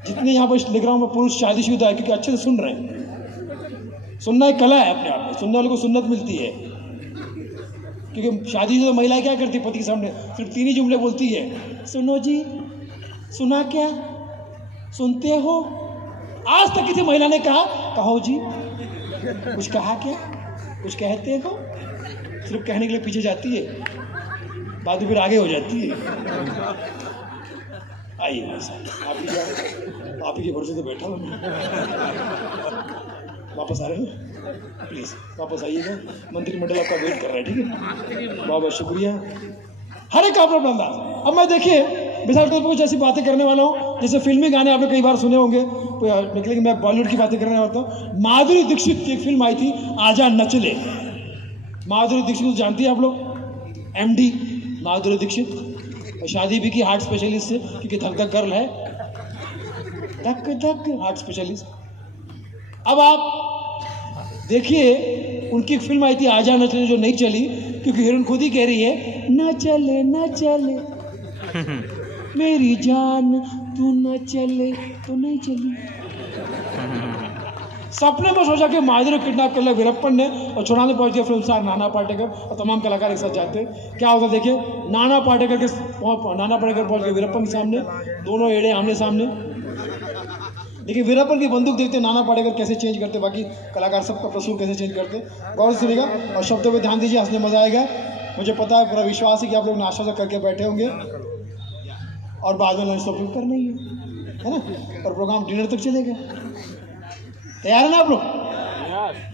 जितने यहाँ पर लिख रहा हूँ मैं पुरुष शादीशुदा है, क्योंकि अच्छे से सुन रहे हैं। सुनना एक कला है अपने आप में, सुनने वाले को सुन्नत मिलती है। क्योंकि शादीशुदा महिला क्या करती है पति के सामने? सिर्फ तीन ही जुमले बोलती है, सुनो जी, सुना क्या, सुनते हो। आज तक किसी महिला ने कहा कहो जी, कुछ कहा क्या, कुछ कहते हो? सिर्फ कहने के लिए पीछे जाती है, बाद में फिर आगे हो जाती है। आइए भाई साहब, आप ही के भरोसे तो बैठा हूँ। वापस आ रहे हैं, प्लीज़ वापस आइएगा। मंत्रिमंडल आपका वेट कर रहा है, ठीक है? बहुत बहुत शुक्रिया। हर एक का अपना अपना अंदाज। अब मैं देखिए मिसाल के तौर पर कुछ ऐसी बातें करने वाला हूँ जैसे फिल्मी गाने आपने कई बार सुने होंगे, लेकिन मैं बॉलीवुड की बातें करने वाला हूँ। माधुरी दीक्षित की एक फिल्म आई थी आजा नचले। माधुरी दीक्षित को जानती है आप लोग? MD माधुरी दीक्षित, शादी भी की हार्ट स्पेशलिस्ट से, क्योंकि धक धक गर्ल है, धक धक हार्ट स्पेशलिस्ट। अब आप देखिए उनकी एक फिल्म आई थी आजा नचले, जो नहीं चली क्योंकि हीरोइन खुद ही कह रही है न चले न चले मेरी जान, तू न चले तो नहीं चली। सपने में सोचा कि माधुरी किडनैप कर लिया वीरप्पन ने और छुड़ाने पहुंच गया फिल्म स्टार नाना पाटेकर और तमाम कलाकार एक साथ जाते हैं। क्या होता देखिए, नाना पाटेकर पहुंच गए वीरप्पन के सामने, दोनों एड़े आमने सामने। देखिए वीरप्पन की बंदूक देखते नाना पाटेकर कैसे चेंज करते, बाकी कलाकार सबका प्रसूर कैसे चेंज करते। गौर से सुनिएगा और शब्दों पर ध्यान दीजिए, हंसने मजा आएगा। मुझे पता है, पूरा विश्वास है कि आप लोग नाश्ता करके बैठे होंगे। और बाद में लंच तो फिर करना ही है ना, और प्रोग्राम डिनर तक चलेगा। तैयार है ना आप लोग?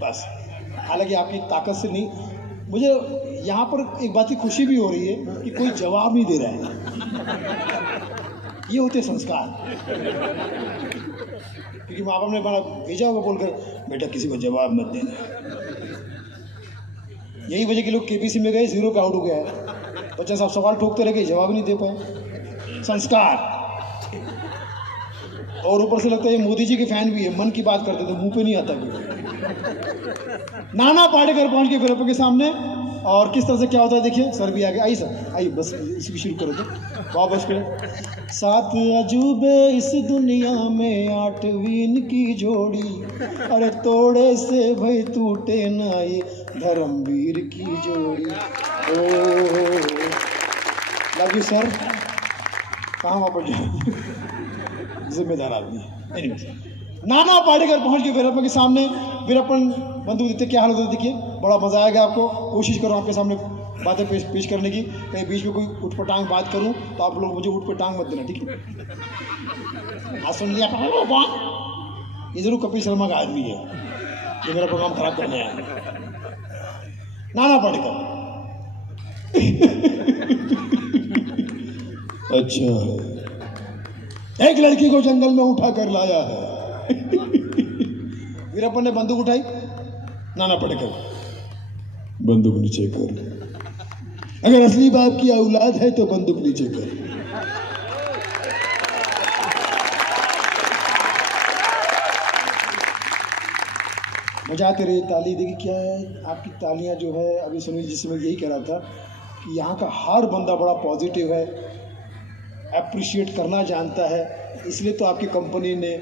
बस, हालांकि आपकी ताकत से नहीं, मुझे यहाँ पर एक बात की खुशी भी हो रही है कि कोई जवाब नहीं दे रहा है। ये होते संस्कार, क्योंकि माँ बाप ने बड़ा भेजा होगा बोलकर बेटा किसी को जवाब मत देना। यही वजह कि लोग केबीसी में गए 0 पे आउट हो गया है। बच्चा साहब सवाल ठोकते रह गए, जवाब नहीं दे पाए। संस्कार। और ऊपर से लगता है ये मोदी जी के फैन भी है, मन की बात करते थे, मुंह पे नहीं आता भी। नाना पाटेकर पहुंच के वीरप्पन के सामने, और किस तरह से क्या होता है देखिए। सर भी आ गए, आइए सर आइए, बस इसकी शुरू करो तो वापस करो। 7 अजूबे इस दुनिया में 8वीं इनकी जोड़ी, अरे तोड़े से भाई टूटे ना ये धर्मवीर की जोड़ी। ओ लव यू सर, कहाँ वापस जाओ, जिम्मेदार आदमी है। Anyways, नाना पाटेकर पहुंच के वीरप्पन के सामने, वीरप्पन बंदूक देते, क्या हाल होता है देखिए, बड़ा मजा आएगा आपको। कोशिश करो आपके सामने बातें पेश करने की, कहीं बीच में कोई उठपटांग बात करूं तो आप लोग मुझे उठपटांग मत देना, ठीक है? आज सुन लिया, ये जरूर कपिल शर्मा का आदमी है जो मेरा प्रोग्राम खराब करने आया। नाना पाटेकर अच्छा है, एक लड़की को जंगल में उठा कर लाया है। वीरप्पन ने बंदूक उठाई, नाना पाटेकर बंदूक नीचे कर, अगर असली बाप की औलाद है तो बंदूक नीचे कर। बजाते रहे ताली। देखिए क्या है, आपकी तालियां जो है, अभी सुनील जी से मैं यही कह रहा था कि यहाँ का हर बंदा बड़ा पॉजिटिव है, अप्रिशिएट करना जानता है, इसलिए तो आपकी कंपनी ने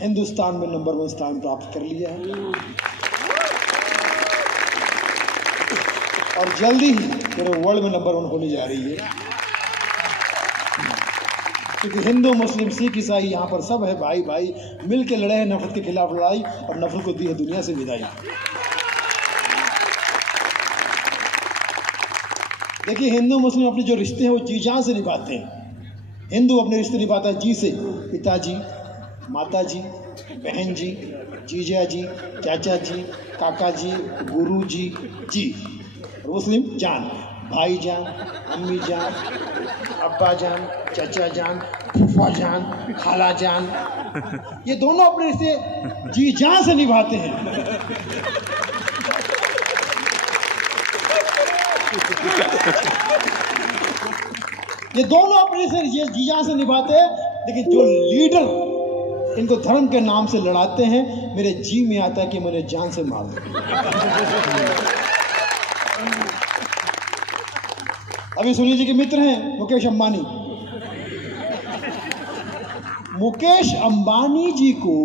हिंदुस्तान में नंबर 1 स्थान प्राप्त कर लिया है। और जल्दी ही पूरे वर्ल्ड में नंबर 1 होने जा रही है, क्योंकि हिंदू मुस्लिम सिख ईसाई यहाँ पर सब है भाई भाई, मिल के लड़े हैं नफरत के खिलाफ लड़ाई, और नफरत को दी है दुनिया से विदाई। देखिए हिंदू मुस्लिम अपने जो रिश्ते हैं वो जी जान से निभाते हैं। हिंदू अपने रिश्ते निभाता है जी से, पिताजी, माताजी, बहन जी, जीजा जी, चाचा जी, काका जी, गुरु जी, जी। और मुस्लिम जान, भाई जान, अम्मी जान, अब्बा जान, चाचा जान, फूफा जान, खाला जान, ये दोनों अपने रिश्ते जी जान से निभाते हैं। ये दोनों अपने से जी जान से निभाते हैं, लेकिन जो लीडर इनको धर्म के नाम से लड़ाते हैं, मेरे जी में आता है कि मैंने जान से मार दिया। अभी सुनील जी के मित्र हैं मुकेश अंबानी। मुकेश अंबानी जी को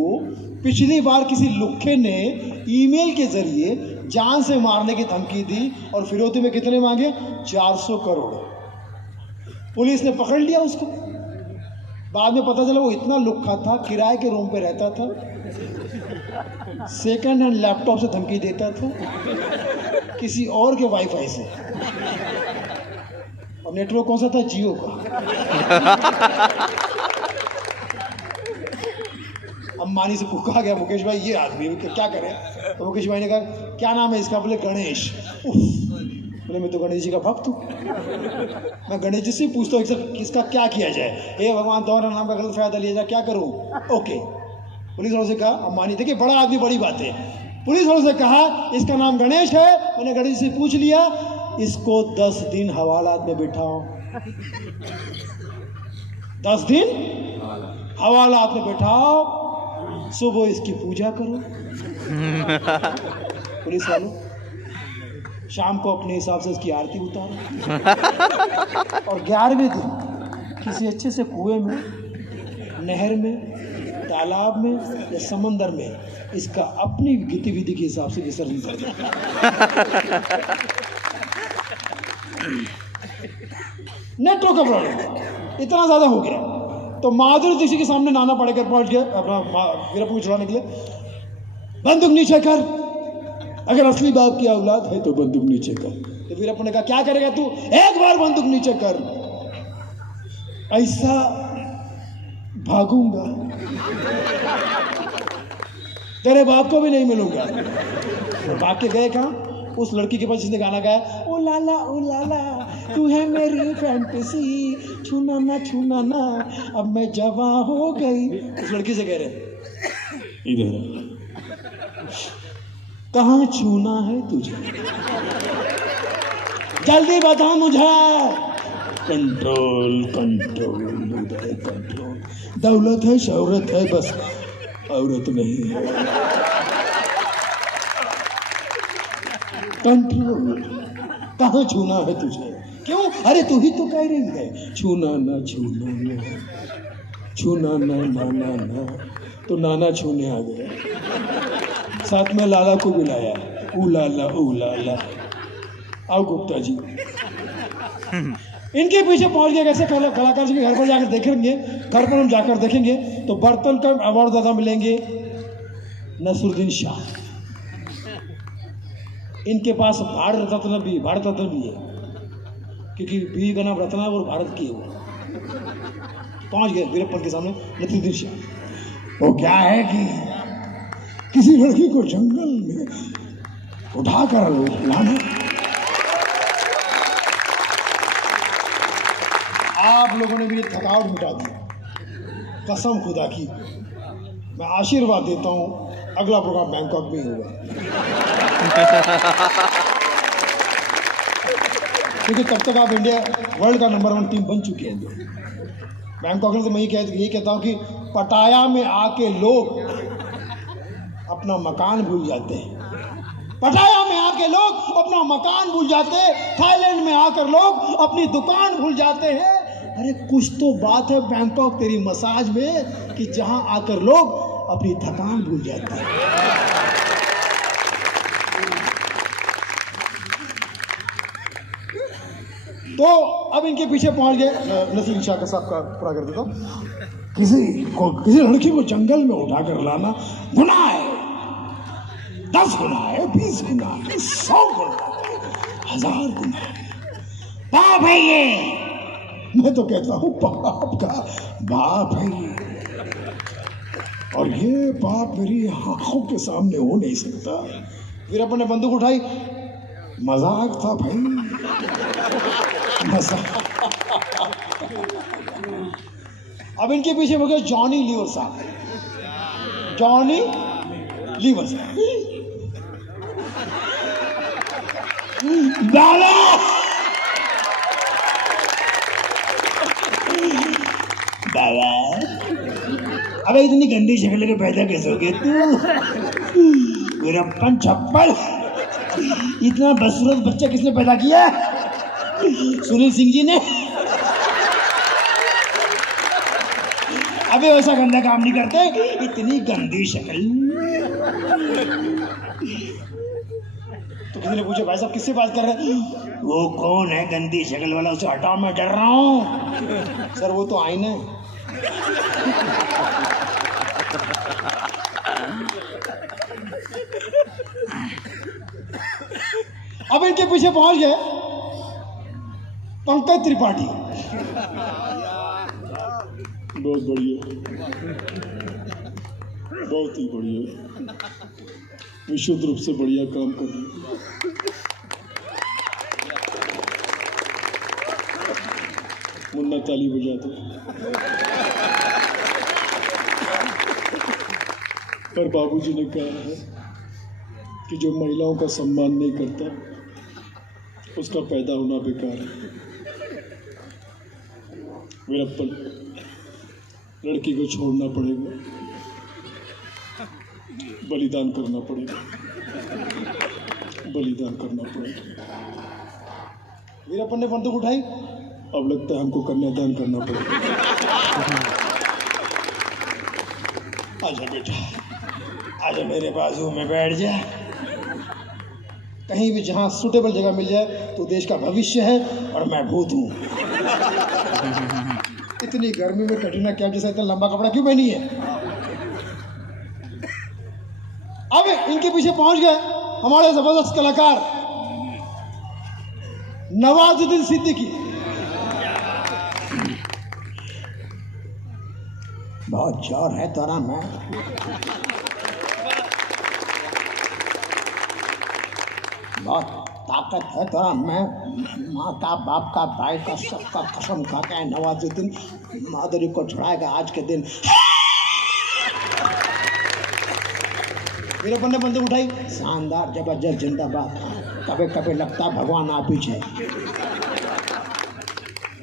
पिछली बार किसी लुक्खे ने ईमेल के जरिए जान से मारने की धमकी दी, और फिरौती में कितने मांगे? 400 करोड़। पुलिस ने पकड़ लिया उसको। बाद में पता चला वो इतना लुक्खा था, किराए के रूम पे रहता था, सेकंड हैंड लैपटॉप से धमकी देता था, किसी और के वाईफाई से, और नेटवर्क कौन सा था? जियो का। अंबानी से पूछा गया, मुकेश भाई ये आदमी क्या करे? तो मुकेश भाई ने कहा क्या नाम है इसका? बोले गणेश। बोले मैं तो गणेश जी का भक्त हूँ, मैं गणेश जी से पूछता हूँ इसका क्या किया जाए। हे भगवान तुम्हारा नाम का गलत फायदा लिया जाए, क्या करूँ? ओके। पुलिस वालों से कहा, अंबानी देखिए बड़ा आदमी बड़ी बात है, पुलिस वालों से कहा इसका नाम गणेश है, मैंने गणेश से पूछ लिया, इसको 10 दिन हवालात में बिठाओ। 10 दिन हवालात में बैठाओ, सुबह इसकी पूजा करो। पुलिस वालों शाम को अपने हिसाब से इसकी आरती उतारो, और 11वें दिन किसी अच्छे से कुएं में, नहर में, तालाब में या समंदर में इसका अपनी गतिविधि के हिसाब से विसर्जन कर दो। नेटवर्क का प्रॉब्लम इतना ज़्यादा हो गया, तो माधुरी दीक्षित के सामने नाना पाटेकर पहुंच गया अपना वीरप्पन को छुड़ाने के लिए। बंदूक नीचे कर, अगर असली बाप की औलाद है तो बंदूक नीचे कर। तो वीरप्पन ने कहा क्या करेगा तू? एक बार बंदूक नीचे कर। ऐसा भागूंगा तेरे बाप को भी नहीं मिलूंगा। भाग के गए कहाँ? उस लड़की के पास जिसने गाना गाया, ओ लाला तू है मेरी फैंटेसी, छूना ना अब मैं जवां हो गई। उस लड़की से कह रहे इधर कहाँ छूना है तुझे, जल्दी बता मुझे। कंट्रोल दौलत है शौहरत है बस औरत नहीं है। कंट्रोल कहाँ छूना है तुझे, क्यों? अरे तू ही तो कह रही है छूना ना ना तो नाना छूने आ गया, साथ में लाला को बुलाया, ऊ लाला। आओ गुप्ता जी। इनके पीछे पहुंच गया कैसे? कलाकार जी के घर पर जाकर देखेंगे, घर पर हम जाकर देखेंगे तो बर्तन का अवार्ड दादा मिलेंगे नसरुद्दीन शाह। इनके पास भारत रत्न भी है, क्योंकि बीवी का नाम रत्ना है और भारत की है वो। पहुंच गए वीरप्पन के सामने नसरुद्दीन शाह। वो क्या है कि किसी लड़की को जंगल में उठाकर लाना। आप लोगों ने मेरी थकावट मिटा दी, कसम खुदा की। मैं आशीर्वाद देता हूँ अगला प्रोग्राम बैंकॉक में ही होगा, क्योंकि तब तक आप इंडिया वर्ल्ड का नंबर 1 टीम बन चुके हैं। बैंकॉक में तो मैं यही कहता हूँ कि पटाया में आके लोग अपना मकान भूल जाते हैं, पटाया में आके लोग अपना मकान भूल जाते हैं, थाईलैंड में आकर लोग अपनी दुकान भूल जाते हैं। अरे कुछ तो बात है बैंकॉक तेरी मसाज में कि जहां आकर लोग अपनी थकान भूल जाते हैं। तो अब इनके पीछे पहुंच गए। नसीम शाह साहब का पूरा कर देता हूं। किसी लड़की को जंगल में उठाकर लाना गुनाह है, 10 गुना है, 20 गुना है, 100 गुना है, 1000 गुना है, पाप है ये। मैं तो कहता हूँ पाप का बाप है ये, और ये पाप मेरी आंखों के सामने हो नहीं सकता। फिर अपन ने बंदूक उठाई, मजाक था भाई, मजाक। अब इनके पीछे हो गए जॉनी लीवर साहब, जॉनी लीवर साहब। बाला बाबा, अबे इतनी गंदी शक्ल के पैदा कैसे हो गए तू? वीरप्पन छप्पल, इतना बदसूरत बच्चा किसने पैदा किया? सुनील सिंह जी ने। अबे वैसा गंदा काम नहीं करते, इतनी गंदी शक्ल। तो किसी ने पूछा भाई साहब किससे बात कर रहे हैं? वो कौन है गंदी शक्ल वाला, उसे हटाओ, मैं डर रहा हूँ। सर वो तो आईना है। अब इनके पीछे पहुंच गए पंकज त्रिपाठी। बहुत बढ़िया, बहुत ही बढ़िया, विशुद्ध रूप से बढ़िया काम कर रहे हैं। मुन्ना ताली बजा दो। पर बाबूजी ने कहा है कि जो महिलाओं का सम्मान नहीं करता उसका पैदा होना बेकार है। वीरप्पन, लड़की को छोड़ना पड़ेगा, बलिदान करना पड़ेगा, बलिदान करना पड़ेगा। वीरप्पन ने बंदूक उठाई, अब लगता है हमको कन्यादान करना पड़ेगा। आजा बेटा, आजा मेरे बाजू में बैठ जा। कहीं भी जहां सूटेबल जगह मिल जाए तो देश का भविष्य है और मैं भूत हूं। इतनी गर्मी में कटरीना कैफ जैसा इतना लंबा कपड़ा क्यों पहनी है? अब इनके पीछे पहुंच गए हमारे जबरदस्त कलाकार नवाजुद्दीन सिद्दीकी। बहुत जोर है तोरा में, बहुत ताकत है तोरा में। माँ का, बाप का, भाई का, सबका कसम खा के नवाजुद्दीन माधुरी को छुड़ाएगा आज के दिन। वीरप्पन ने बंदूक उठाई, शानदार, जबरदस्त, जिंदाबाद। कभी कभी लगता है भगवान आप पीछे।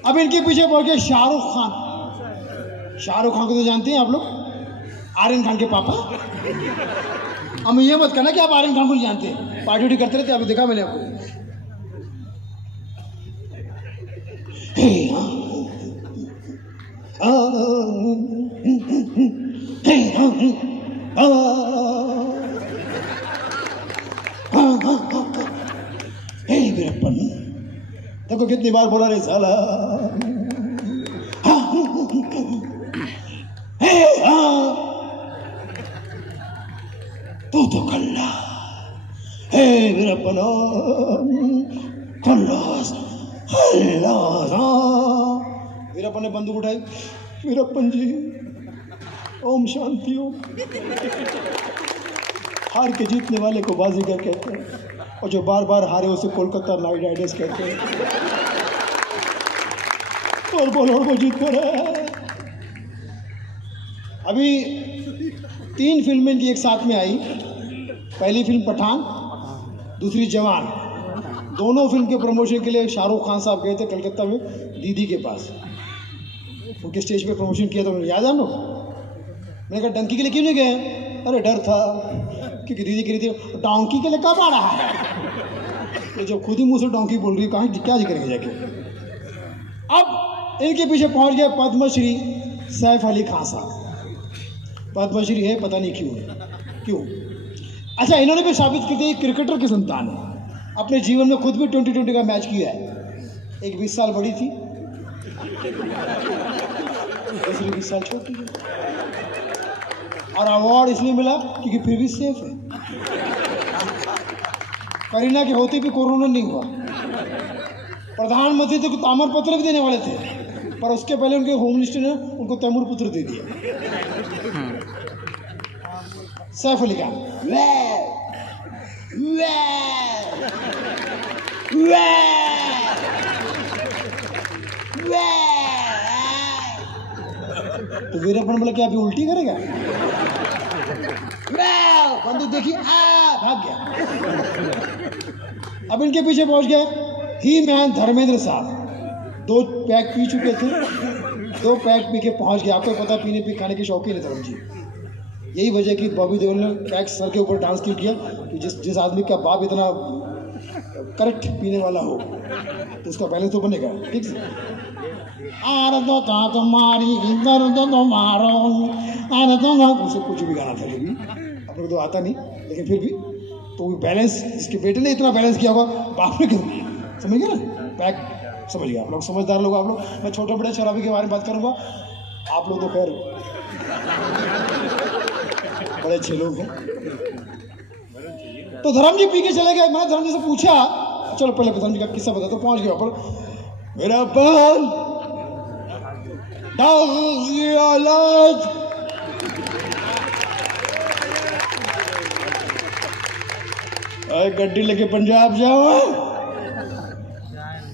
अब इनके पीछे पहुंच गए शाहरुख खान। शाहरुख खान को तो जानते हैं आप लोग, आर्यन खान के पापा। अब ये मत कहना कि आप आर्यन खान को नहीं जानते, पार्टी उटी करते रहते, अभी देखा मैंने आपको। वीरप्पन देखो कितनी बार बोला रे साला। तू तो कल्ला हे वीरप्पन, खल्लास खल्लास। वीरप्पन ने बंदूक उठाई। वीरप्पन जी, ओम शांति ओम। हार के जीतने वाले को बाजीगर कहते हैं, और जो बार बार हारे उसे कोलकाता नाइट राइडर्स कहते हैं। और बोलो को जीत कर अभी 3 फिल्में इनकी एक साथ में आई। पहली फिल्म पठान, दूसरी जवान। दोनों फिल्म के प्रमोशन के लिए शाहरुख खान साहब गए थे कलकत्ता में दीदी के पास। उनके स्टेज पे प्रमोशन किया था, उन्हें याद है ना। मैंने कहा डंकी के लिए क्यों नहीं गए? अरे डर था, क्योंकि दीदी कह रही थी डोंकी के लिए कब आ रहा है। तो जब खुद ही मुंह से डोंकी बोल रही है, कहाँ क्या जिक्रेंगे जाके। अब इनके पीछे पहुंच गए पद्मश्री सैफ अली खान साहब। पद्मश्री है, पता नहीं क्यों। अच्छा, इन्होंने भी साबित कर दिया क्रिकेटर की संतान है। अपने जीवन में खुद भी 2020 का मैच किया है। एक 20 साल बड़ी थी, दूसरी 20 साल छोटी है। और अवार्ड इसलिए मिला क्योंकि फिर भी सेफ है। करीना के होते भी कोरोना नहीं हुआ। प्रधानमंत्री तो ताम्र पत्र भी देने वाले थे, पर उसके पहले उनके होम मिनिस्टर ने उनको तैमूर पुत्र दे दिया। सैफ अली खान तो वीरप्पन बोला क्या अभी उल्टी करेगा? बंदूक देखी, भाग गया। अब इनके पीछे पहुंच गए ही मैन धर्मेंद्र साहब। 2 पैक पी चुके थे, 2 पैक पी के पहुंच गए। आपको पता पीने पी खाने के शौकीन है धर्म जी। यही वजह कि बॉबी देओल ने पैक सर के ऊपर डांस क्यों किया कि जिस आदमी का बाप इतना करेक्ट पीने वाला हो तो उसका बैलेंस तो बनेगा। ठीक है। उसे कुछ भी गाना था, जो भी अपने तो आता नहीं, लेकिन फिर भी तो बैलेंस, इसके बेटे ने इतना बैलेंस किया होगा, बाप ने क्यों? समझ गए ना? पैक समझ गया आप लोग, समझदार लोग आप लोग। मैं छोटे बड़े शराबी के बारे में बात करूंगा, आप लोग तो खैर बड़े अच्छे लोग हैं। तो धर्म जी पी के चले गए। मैंने धर्म जी से पूछा, चलो पहले धर्म जी का किस्सा बता। तो पहुंच गया पर मेरा बहन गड्डी लेके पंजाब जाओ।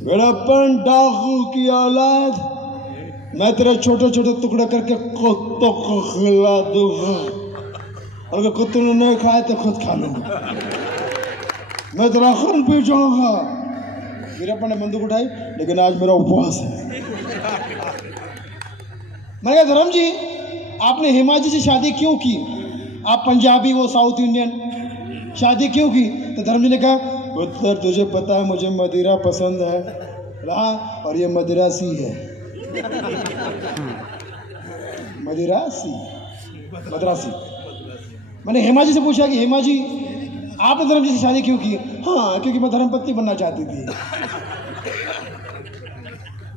मेरा पन डाकू की औलाद, मैं तेरे छोटे छोटे टुकड़े करके कुत्तों को खिला दूंगा, और अगर कुत्तों ने नहीं खाए तो खुद खा लूंगा। मैं तेरा खून पी जाऊंगा। वीरप्पन ने बंदूक उठाई, लेकिन आज मेरा उपवास है। मैंने कहा धर्म जी, आपने हिमाजी से शादी क्यों की? आप पंजाबी, वो साउथ इंडियन, शादी क्यों की? तो धर्म जी ने कहा उत्तर तुझे पता है मुझे मदिरा पसंद है रहा, और ये मदिरासी है। मद्रासी। मैंने हेमा जी से पूछा कि हेमा जी आपने धर्म जी से शादी क्यों की? हाँ, क्योंकि मैं धर्मपत्नी बनना चाहती थी।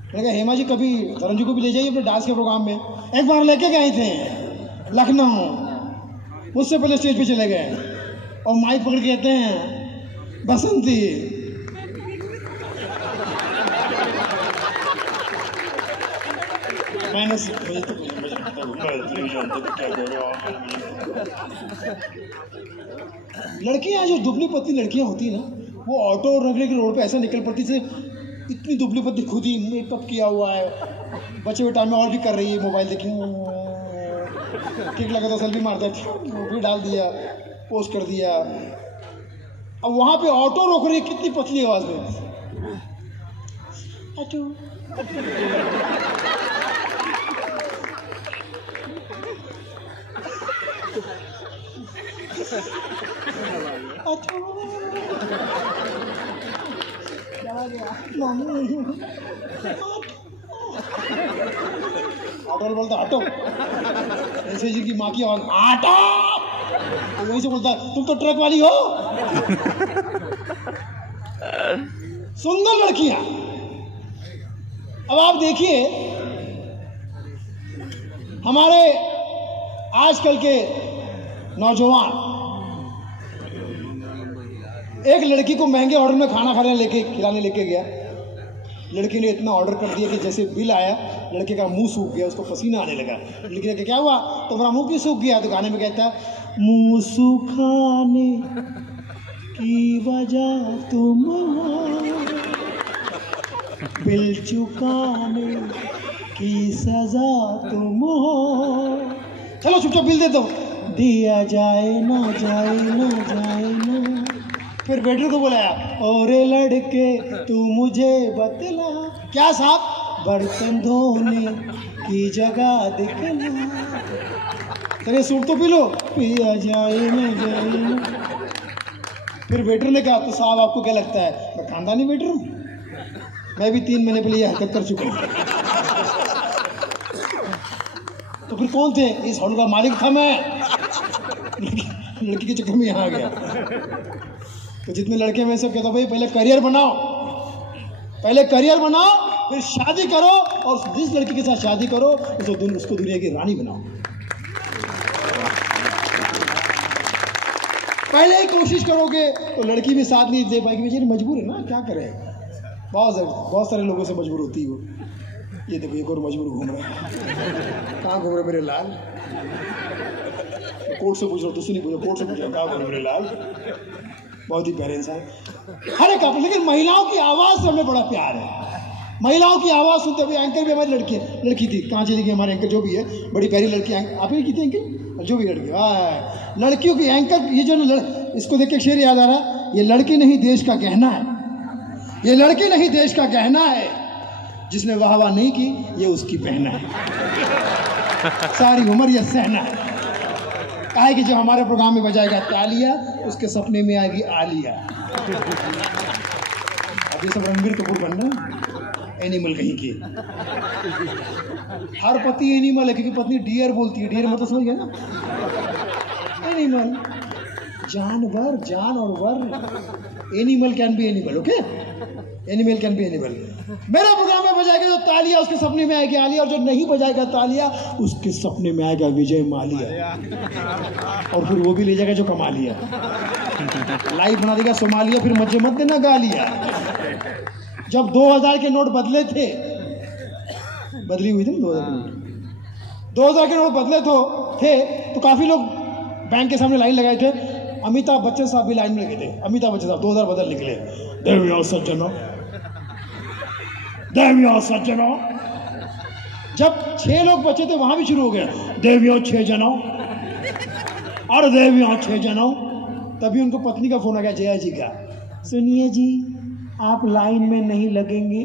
मैंने कहा हेमा जी कभी धर्म जी को भी ले जाइए अपने डांस के प्रोग्राम में। एक बार लेके गए थे लखनऊ, मुझसे पहले स्टेज पे चले गए और माइक पकड़ के कहते हैं बसंती। मैंने मैं नहीं जानता कि क्या कह रहे हो आप। लड़कियां जो दुबली पतली लड़कियां होती हैं ना, वो ऑटो रगड़े के रोड पे ऐसा निकल पड़ती से इतनी दुबली पतली, खुद ही मेकअप किया हुआ है, बचे हुए टाइम में और भी कर रही है, मोबाइल देखी, ठीक लगा तो सेल्फी मारता है, वो भी डाल दिया, पोस्ट कर दिया। अब वहाँ पे ऑटो रोक रही है, कितनी पतली आवाज़ में, ऑटो ऑटो बोलता ऑटो, ऐसे जी की माँ की आवाज ऑटो, तो वहीं से बोलता तुम तो ट्रक वाली हो। सुंदर लड़कियां। अब आप देखिए हमारे आजकल के नौजवान, एक लड़की को महंगे ऑर्डर में खाना खिलाने लेके गया, लड़की ने इतना ऑर्डर कर दिया कि जैसे बिल आया लड़के का मुंह सूख गया, उसको पसीना आने लगा। लड़की ने कहा क्या हुआ, तुम्हारा मुंह क्यों सूख गया? तो गाने में कहता मुंह सुखाने की वजह तुम हो, बिल चुकाने की सजा तुम हो, चलो चुपचाप बिल दे दो, दिया जाए ना जाए ना जाए ना। फिर वेटर को बुलाया, और लड़के तू मुझे बतला, क्या साहब? बर्तन धोने की जगह दिखला, तेरे सूट तो पी लो, पिया जाए ना जाए ना। फिर वेटर ने कहा तो साहब आपको क्या लगता है मैं खानदानी वेटर हूँ? मैं भी 3 महीने पहले ये हरकत कर चुका हूँ। तो फिर कौन थे? इस होटल का मालिक था मैं। लड़की के चक्कर में यहाँ आ गया। तो जितने लड़के में सब कहता भाई पहले करियर बनाओ, पहले करियर बनाओ, फिर शादी करो, और जिस लड़की के साथ शादी करो उसको दुनिया की रानी बनाओ। पहले ही कोशिश करोगे तो लड़की भी साथ नहीं दे पाएगी, बेचारी मजबूर है ना, क्या करे, बहुत सारे लोगों से मजबूर होती है वो। ये देखो एक और मजबूर घूम रहा है। कहाँ घूम रहे मेरे लाल? कोर्ट से पूछ रहा हूँ, तुझसे नहीं पूछा, कोर्ट से पूछ रहा हूँ, कहाँ घूम रहे मेरे लाल? बहुत ही प्यारे इंसान हर एक आप, लेकिन महिलाओं की आवाज़ से हमें बड़ा प्यार है। महिलाओं की आवाज़ सुनते हुए, एंकर भी हमारी लड़की थी, कहाँ चली गई हमारे एंकर जो भी है, बड़ी प्यारी लड़की, आप ही की थी एंकर, जो भी लड़की, वाह लड़कियों की एंकर। ये जो इसको देख के शेर याद आ रहा, ये लड़की नहीं देश का गहना है, ये लड़की नहीं देश का गहना है, जिसने वाह वाह नहीं की ये उसकी बहना है, सारी उम्र ये सहना है। कहा कि जो हमारे प्रोग्राम में बजाएगा तालिया, उसके सपने में आएगी आलिया। अब ये सब रणबीर कपूर बनना, एनिमल कहीं के। हर पति एनिमल है, क्योंकि पत्नी डियर बोलती है, डियर मतलब समझ गया ना, एनिमल, जानवर, जान और वर, animal can be animal, okay, animal can be animal. मेरा प्रोग्राम में बजाएगा जो तालिया, उसके सपने में आएगी आलिया, और जो नहीं बजाएगा तालिया, उसके सपने में आएगा विजय मालिया, और फिर वो भी ले जाएगा जो कमा लिया, लाइव बना देगा सोमालिया, फिर मजे मत देना गालिया। जब 2000 के नोट बदले थे, बदली हुई थी ना 2000 के नोट बदले थे, तो काफी लोग बैंक के सामने लाइन लगाए थे। अमिताभ बच्चन साहब भी लाइन में लगे थे। अमिताभ बच्चन साहब 2000 बदल निकले, देवियों सज्जनों, देवियों सज्जनों। जब 6 लोग बचे थे वहां भी शुरू हो गया, देवियों 6 जनों, और देवियों 6 जनों। तभी उनको पत्नी का फोन आ गया, जया जी का, सुनिए जी आप लाइन में नहीं लगेंगे,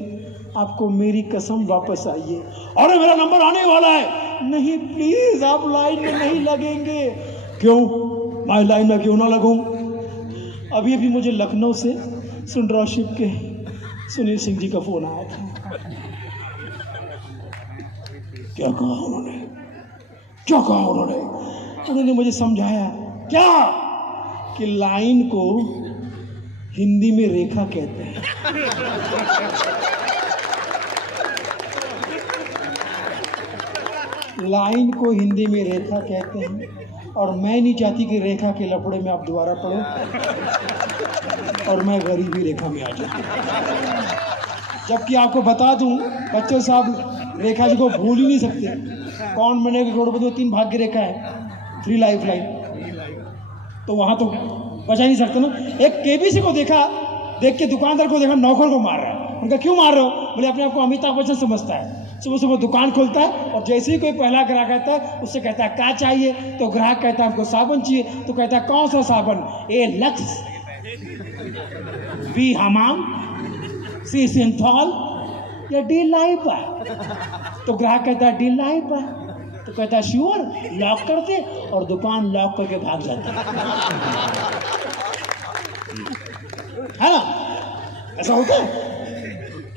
आपको मेरी कसम वापस आइए। अरे मेरा नंबर आने वाला है। नहीं प्लीज आप लाइन में नहीं लगेंगे। क्यों? मैं लाइन में क्यों ना लगूं? अभी अभी मुझे लखनऊ से सुंदरशिप के सुनील सिंह जी का फोन आया था। क्या कहा उन्होंने? क्या कहा उन्होंने? उन्होंने मुझे समझाया क्या कि लाइन को हिंदी में रेखा कहते हैं। लाइन को हिंदी में रेखा कहते हैं, और मैं नहीं चाहती कि रेखा के लफड़े में आप दोबारा पढ़ो और मैं गरीबी रेखा में आ जाऊं। जबकि आपको बता दूं, बच्चों साहब रेखा जी को भूल ही नहीं सकते। कौन बनेगा करोड़पति में 3 भाग्य रेखा है, 3 लाइफ लाइन, तो वहाँ तो बचा ही नहीं सकते ना। एक केबीसी को देखा, देख के दुकानदार को देखा नौकर को मार रहा है। उनका क्यों मार रहे हो? बोले अपने आप को अमिताभ बच्चन समझता है। सुबह सुबह दुकान खोलता है और जैसे ही कोई पहला ग्राहक आता है उससे कहता है क्या चाहिए, तो ग्राहक कहता है हमको साबुन चाहिए, तो कहता है कौन सा साबुन? ए लक्स, बी हमाम, सी सिंथॉल या डी लाइबा? तो ग्राहक कहता है डी लाइबा, तो कहता है श्योर, लॉक कर दे, और दुकान लॉक करके भाग जाता है ना। ऐसा होता है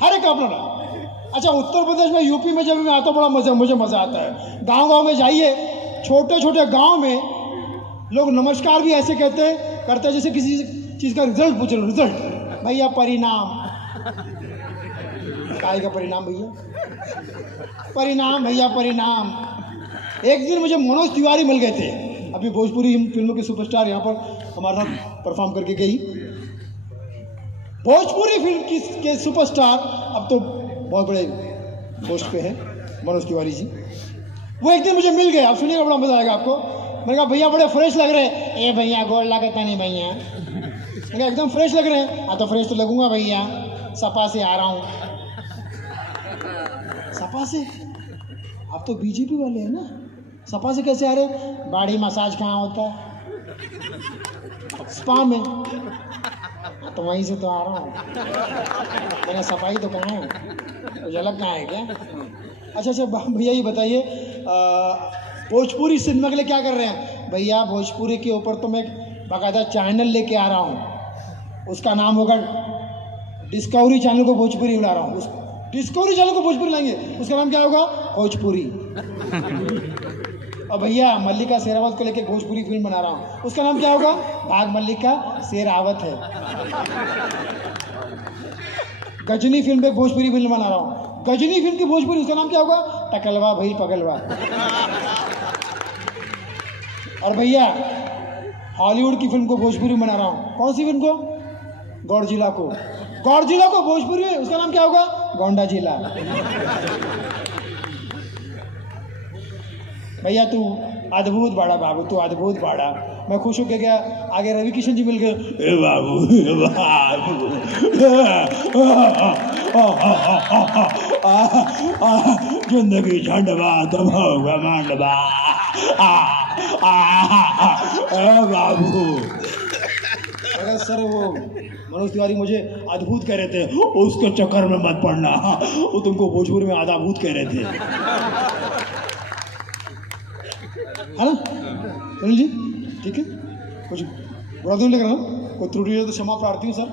हर एक अपना। अच्छा, उत्तर प्रदेश में, यूपी में जब मैं आता हूँ बड़ा मुझे मज़ा आता है। गांव में जाइए, छोटे छोटे गांव में लोग नमस्कार भी ऐसे करते हैं जैसे किसी चीज़ का रिजल्ट पूछ रहे हो। रिजल्ट भैया, परिणाम। काय का परिणाम भैया? परिणाम भैया, परिणाम। एक दिन मुझे मनोज तिवारी मिल गए थे, अभी भोजपुरी फिल्मों के सुपरस्टार, यहाँ पर हमारे साथ परफॉर्म करके गई। भोजपुरी फिल्म के सुपरस्टार अब तो बहुत बड़े पोस्ट पे हैं, मनोज तिवारी जी। वो एक दिन मुझे मिल गए, आप सुनिएगा, बड़ा मजा आएगा आपको। मैंने कहा भैया बड़े फ्रेश लग रहे हैं। ए भैया गोड़ लगता नहीं भैया। मैंने कहा एकदम फ्रेश लग रहे हैं। हाँ तो फ्रेश तो लगूंगा भैया, सपा से आ रहा हूँ। सपा से? आप तो बीजेपी वाले हैं ना, सपा से कैसे आ रहे हैं? बॉडी मसाज कहाँ होता है? स्पा में। तो वहीं से तो आ रहा हूँ। मैंने सफाई तो कहाँ है, कुछ अलग कहाँ है क्या? अच्छा भैया ये बताइए, भोजपुरी सिनेमा के लिए क्या कर रहे हैं? भैया भोजपुरी के ऊपर तो मैं बाकायदा चैनल लेके आ रहा हूँ, उसका नाम होगा डिस्कवरी चैनल को भोजपुरी बुला रहा हूँ। डिस्कवरी चैनल को भोजपुरी लाएंगे, उसका नाम क्या होगा? भोजपुरी। और भैया मल्लिका शेरावत को लेके भोजपुरी फिल्म बना रहा हूँ, उसका नाम क्या होगा? भाग मल्लिका शेरावत है। गजनी फिल्म पे भोजपुरी फिल्म बना रहा हूँ, गजनी फिल्म की भोजपुरी, उसका नाम क्या होगा? टकलवा भाई पगलवा। और भैया हॉलीवुड की फिल्म को भोजपुरी बना रहा हूँ, कौन सी फिल्म को? गौड़जिला को। गौड़जिला को भोजपुरी है, उसका नाम क्या होगा? गोंडा जिला। भैया तू अद्भुत बाड़ा बाबू, तू अद्भुत बाड़ा। मैं खुश होकर गया, आगे रवि किशन जी मिल गए। ए बाबू, जिंदगी झंडवा दबाओगा मांडवा। बाबू अगर सर वो मनोज तिवारी मुझे अद्भुत कह रहे थे, उसके चक्कर में मत पड़ना, वो तुमको भोजपुरी में आधा भूत कह रहे थे, है ना सुनील जी? ठीक है, कुछ बड़ा दूर लग रहा हूँ, कोई त्रुटि है तो क्षमा प्रार्थी हूँ सर,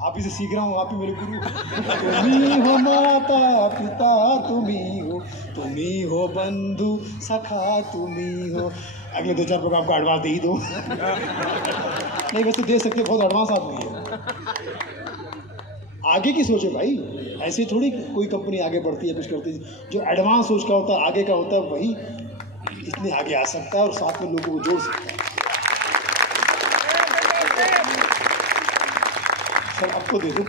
आप ही से सीख रहा हूँ, आप ही मेरे गुरु। तुम्ही हो माता पिता, तुम्ही हो बंधु सखा, तुम्ही हो। अगले 2-4 रुपये आपको एडवांस दे ही दो। नहीं वैसे दे सकते, बहुत एडवांस आदमी है। आगे की सोचे भाई, ऐसे थोड़ी कोई कंपनी आगे बढ़ती है, कुछ करती है। जो एडवांस सोच का होता है, आगे का होता है, वही इतने आगे आ सकता है और साथ में लोगों को जोड़ सकता है। सर आपको दे दो।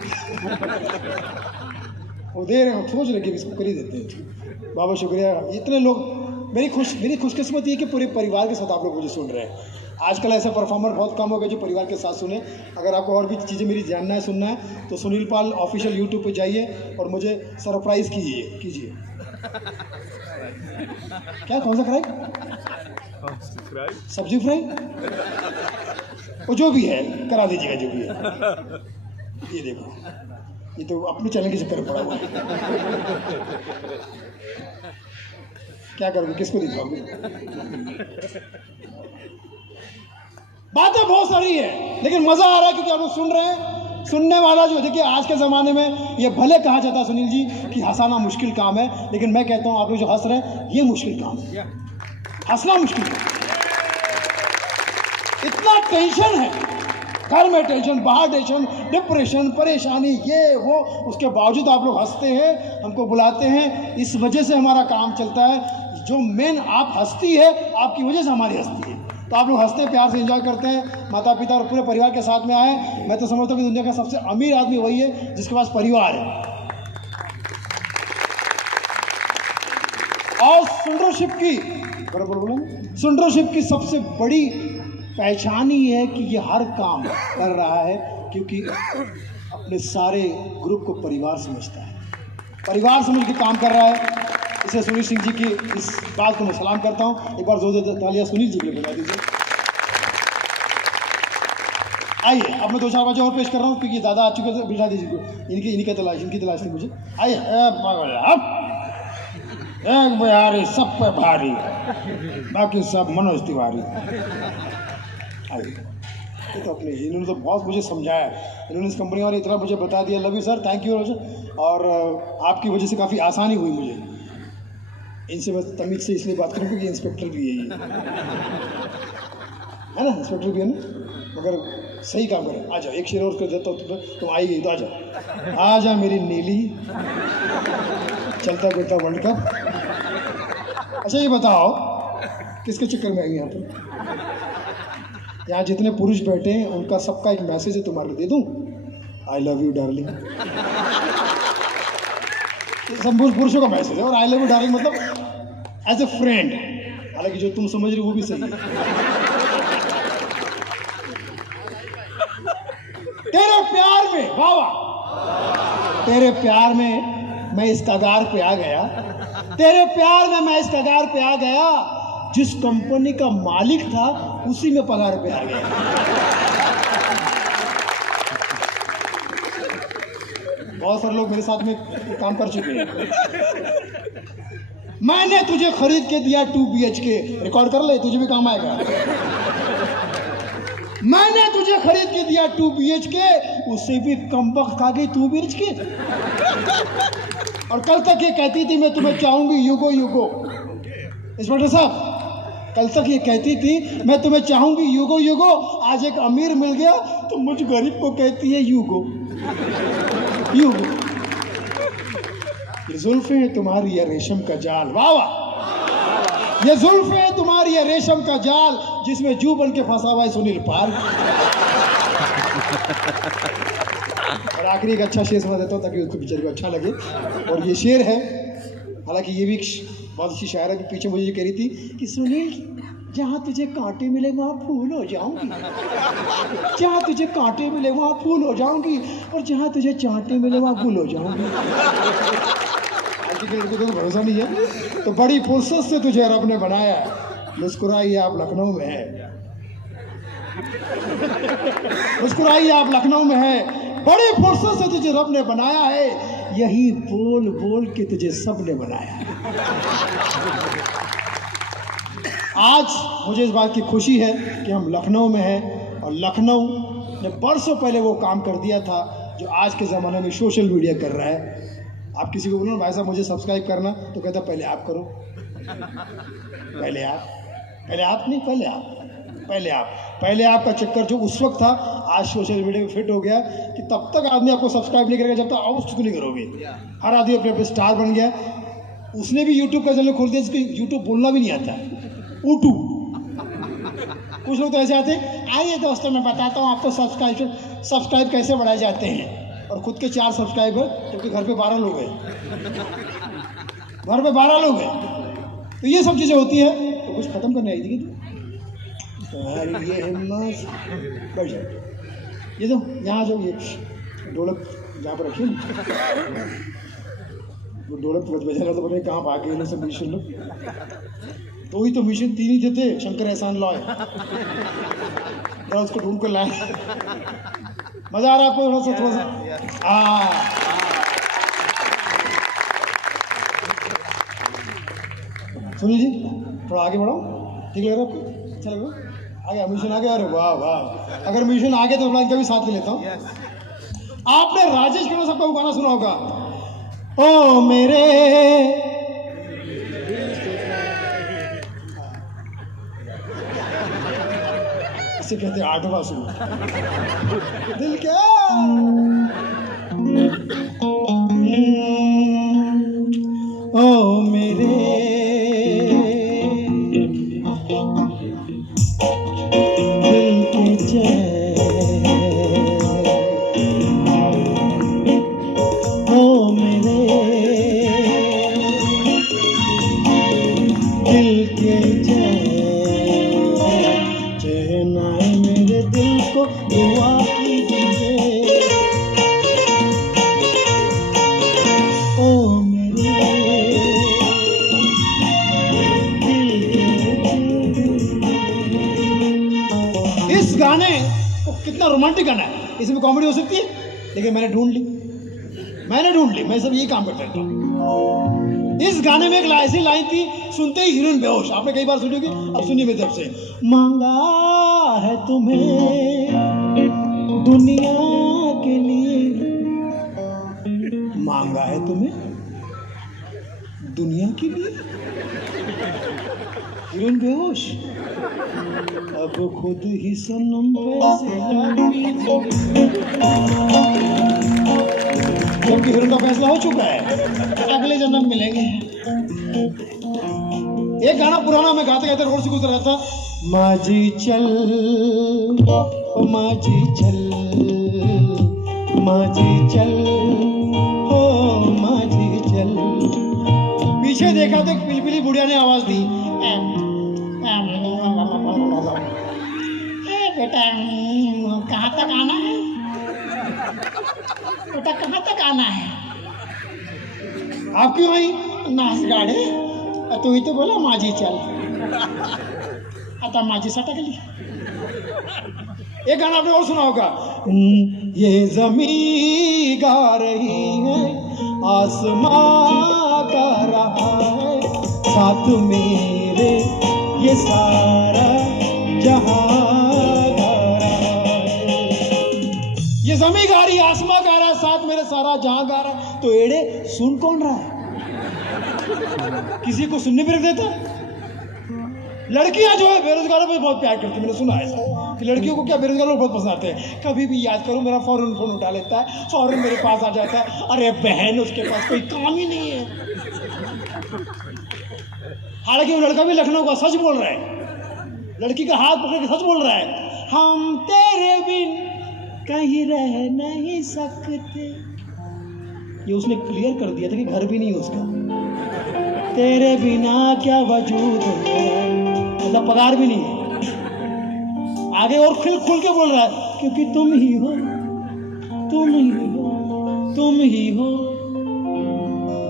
वो दे रहे हैं, सोच रहे कि इसको कर ही देते हैं। बाबा शुक्रिया। इतने लोग, मेरी खुशकिस्मत ये कि पूरे परिवार के साथ आप लोग मुझे सुन रहे हैं। आजकल ऐसे परफॉर्मर बहुत कम हो गए जो परिवार के साथ सुने। अगर आपको और भी चीज़ें मेरी जानना है, सुनना है, तो सुनील पाल ऑफिशियल यूट्यूब पे जाइए और मुझे सरप्राइज़ कीजिए। क्या, कौन सा फ्राई? सब्जी फ्राई, वो जो भी है करा दीजिएगा, जो भी है। ये देखो, ये तो अपने चैनल के चक्कर में पड़ा हुआ है। क्या करोगे, किसको दिखाओगे? बातें बहुत सारी है, लेकिन मजा आ रहा है क्योंकि आप लोग सुन रहे हैं। सुनने वाला जो, देखिए आज के ज़माने में ये भले कहा जाता है सुनील जी कि हंसाना मुश्किल काम है, लेकिन मैं कहता हूँ आप लोग जो हंस रहे हैं ये मुश्किल काम है, हंसना मुश्किल है। इतना टेंशन है, घर में टेंशन, बाहर टेंशन, डिप्रेशन, परेशानी, ये वो, उसके बावजूद आप लोग हंसते हैं, हमको बुलाते हैं। इस वजह से हमारा काम चलता है। जो मेन आप हस्ती है, आपकी वजह से हमारी हस्ती है। तो आप लोग हंसते प्यार से एंजॉय करते हैं, माता पिता और पूरे परिवार के साथ में आए। मैं तो समझता हूँ कि दुनिया का सबसे अमीर आदमी वही है जिसके पास परिवार है। सेंटरशिप की बराबर बोला, सेंटरशिप की सबसे बड़ी पहचान ही है कि ये हर काम कर रहा है क्योंकि अपने सारे ग्रुप को परिवार समझता है, परिवार समझ के काम कर रहा है। इसे सुनील सिंह जी की इस बात को मैं सलाम करता हूँ। एक बार जोरदार तालियां सुनील जी के लिए बजा दीजिए। आइए, अब मैं 2-4 बातें और पेश कर रहा हूँ क्योंकि दादा आ चुके थे, बिठा दीजिए इनकी तलाश थी मुझे। आइए, एक बिहारी सब पे भारी, बाकी सब मनोज तिवारी। आइए, ये तो अपने इन्होंने तो बहुत मुझे समझाया, इन्होंने इस कंपनी वाले इतना मुझे बता दिया। Love you sir, thank you. और आपकी वजह से काफ़ी आसानी हुई मुझे। इनसे मैं तमीज से इसलिए बात करूँ क्योंकि इंस्पेक्टर भी है ये, है ना, इंस्पेक्टर भी है ना, मगर सही काम करें। आ जाओ, एक शेर और कर देता हूँ, तुम आई गई तो आ जाओ, आ जा मेरी नीली, चलता फिरता वर्ल्ड कप। अच्छा ये बताओ किसके चक्कर में आई यहाँ पर? यहाँ जितने पुरुष बैठे हैं उनका सबका एक मैसेज है, तुम्हारे दे दूँ, आई लव यू डार्लिंग। सब पुरुषों का मैसेज है, और आई लव यू डार्लिंग मतलब एज ए फ्रेंड। हालांकि जो तुम समझ रही हो वो भी सही है। तेरे प्यार में, वाह वाह, तेरे प्यार में मैं इस कगार पे आ गया, तेरे प्यार में मैं इस कगार पे आ गया, जिस कंपनी का मालिक था उसी में पगार पे आ गया। बहुत सारे लोग मेरे साथ में काम कर चुके हैं। मैंने तुझे खरीद के दिया 2 BHK, रिकॉर्ड कर ले, तुझे भी काम आएगा। मैंने तुझे खरीद के दिया 2 BHK, उससे भी कम वक्त खा गई 2 BHK। और कल तक ये कहती थी मैं तुम्हें चाहूंगी युगो युगो। इंस्पेक्टर साहब, कल तक ये कहती थी मैं तुम्हें चाहूंगी युगो युगो, आज एक अमीर मिल गया तो मुझ गरीब को कहती है युगो युगो। ये जुल्फे हैं तुम्हारी ये रेशम का जाल, वाह वाह, ये जुल्फे हैं तुम्हारी ये रेशम का जाल, जिसमें जू बन के फंसा हुआ है सुनील पाल। और आखिरी एक अच्छा शेर सुना देता हूँ ताकि उसको बेचारे को अच्छा लगे। और ये शेर है, हालांकि ये भी बहुत अच्छी शायरा के पीछे मुझे ये कह रही थी कि सुनील, जहाँ तुझे कांटे मिले वहाँ फूल हो जाऊंगी, जहाँ तुझे कांटे मिले वहाँ फूल हो जाऊंगी, और जहाँ तुझे चांटे मिले वहाँ फूल हो जाऊंगी। आज के लड़के को तो भरोसा नहीं है। तो बड़ी फुर्सत से तुझे रब ने बनाया, मुस्कुराइए आप लखनऊ में है, मुस्कुराइए आप लखनऊ में है, बड़ी फुर्सत से तुझे रब ने बनाया है, यही बोल बोल के तुझे सब ने बनाया है। आज मुझे इस बात की खुशी है कि हम लखनऊ में हैं, और लखनऊ ने बरसों पहले वो काम कर दिया था जो आज के ज़माने में सोशल मीडिया कर रहा है। आप किसी को बोलो ना भाई साहब मुझे सब्सक्राइब करना, तो कहता पहले आप करो, पहले आप नहीं, पहले आपका चक्कर जो उस वक्त था, आज सोशल मीडिया में फिट हो गया कि तब तक आदमी आपको सब्सक्राइब नहीं करेगा जब तक आप उसको नहीं करोगे। हर आदमी अपने अपने स्टार बन गया। उसने भी यूट्यूब का चैनल खोल दिया, जिसको यूट्यूब बोलना भी नहीं आता, ऊटू। कुछ लोग तो ऐसे आते हैं, आइए दोस्तों मैं बताता हूँ आपको सब्सक्राइब कैसे बढ़ाए जाते हैं, और खुद के 4 सब्सक्राइबर, क्योंकि घर पे 12 लोग हैं, घर पे 12 लोग हैं। तो ये सब चीज़ें होती है। तो कुछ खत्म करने आई थी कि ये हिम्मत, बैठ जाओ, ये तो यहाँ जाओ, ये ढोलक जहाँ पर रखिए, वो ढोलक बजाना तो पता नहीं कहाँ भाग गए सब म्यूजिशियन लोग। 2 ही तो म्यूजिशियन, 3 ही थे, शंकर एहसान लॉय, उसको ढूंढ कर लाए। मजा आ रहा है आपको? थोड़ा सा सुनिए जी, थोड़ा आगे बढ़ाओ, ठीक लग रहा है आपको? अच्छा लग रहा है? आगे म्यूजिशियन आ गया, अरे वाह वाह, अगर म्यूजिशियन आ गए तो थोड़ा इनका भी साथ ले लेता हूँ। आपने राजेश खन्ना साहब का वो गाना सुना होगा, ओ मेरे इसे कहते हैं 8वां सुन, दिल क्या ओ मेरे दिल दुआ कीजिए ओ मेरे इस गाने कितना रोमांटिक गाना है, इसमें कॉमेडी हो सकती है, लेकिन मैंने ढूंढ ली, मैं सब यही काम करता हूँ। इस गाने में एक ऐसी लाइन थी, सुनते ही हीरोइन बेहोश, आपने कई बार सुनी होगी, अब सुनिए मेरी तरफ से। मांगा है तुम्हें दुनिया के लिए, मांगा है तुम्हें दुनिया के लिए, हीरोइन बेहोश। अब खुद ही सनम पैसे जबकि हीरोइन का फैसला हो चुका है, अगले जन्म मिलेंगे। एक गाना पुराना मैं गाते गाते रोड से गुजर रहा था, माझी चल माझी चल माझी चल ओ माझी चल। पीछे देखा तो एक पिलपिली बुढ़िया ने आवाज दी, बेटा कहाँ तक आना है, बेटा कहाँ तक आना है, आप क्यों आई नाच गाड़े, तू ही तो बोला माझी चल, आता माझी सटक ली। एक गाना आपने और सुना होगा, ये ज़मीं गा रही है आसमां गा रहा है साथ मेरे ये सारा जहां गा रहा है। ये ज़मीं गा रही आसमां गा रहा है साथ मेरे सारा जहां गा रहा है, तो एड़े सुन कौन रहा है, किसी को सुनने भी रख देता। लड़कियां जो है बेरोजगारों पे बहुत प्यार करती है, मैंने सुना है ऐसा कि लड़कियों को क्या बेरोजगारों को बहुत पसंद आते हैं। कभी भी याद करो मेरा फौरन फोन उठा लेता है, फौरन मेरे पास आ जाता है, अरे बहन उसके पास कोई काम ही नहीं है। हालांकि वो लड़का भी लखनऊ का सच बोल रहा है, लड़की का हाथ पकड़ के सच बोल रहा है, हम तेरे बिन कहीं रह नहीं सकते। ये उसने क्लियर कर दिया था कि घर भी नहीं है उसका, तेरे बिना क्या वजूद है, मतलब पगार भी नहीं है। आगे और खुल के बोल रहा है, क्योंकि तुम ही हो तुम ही हो तुम ही हो।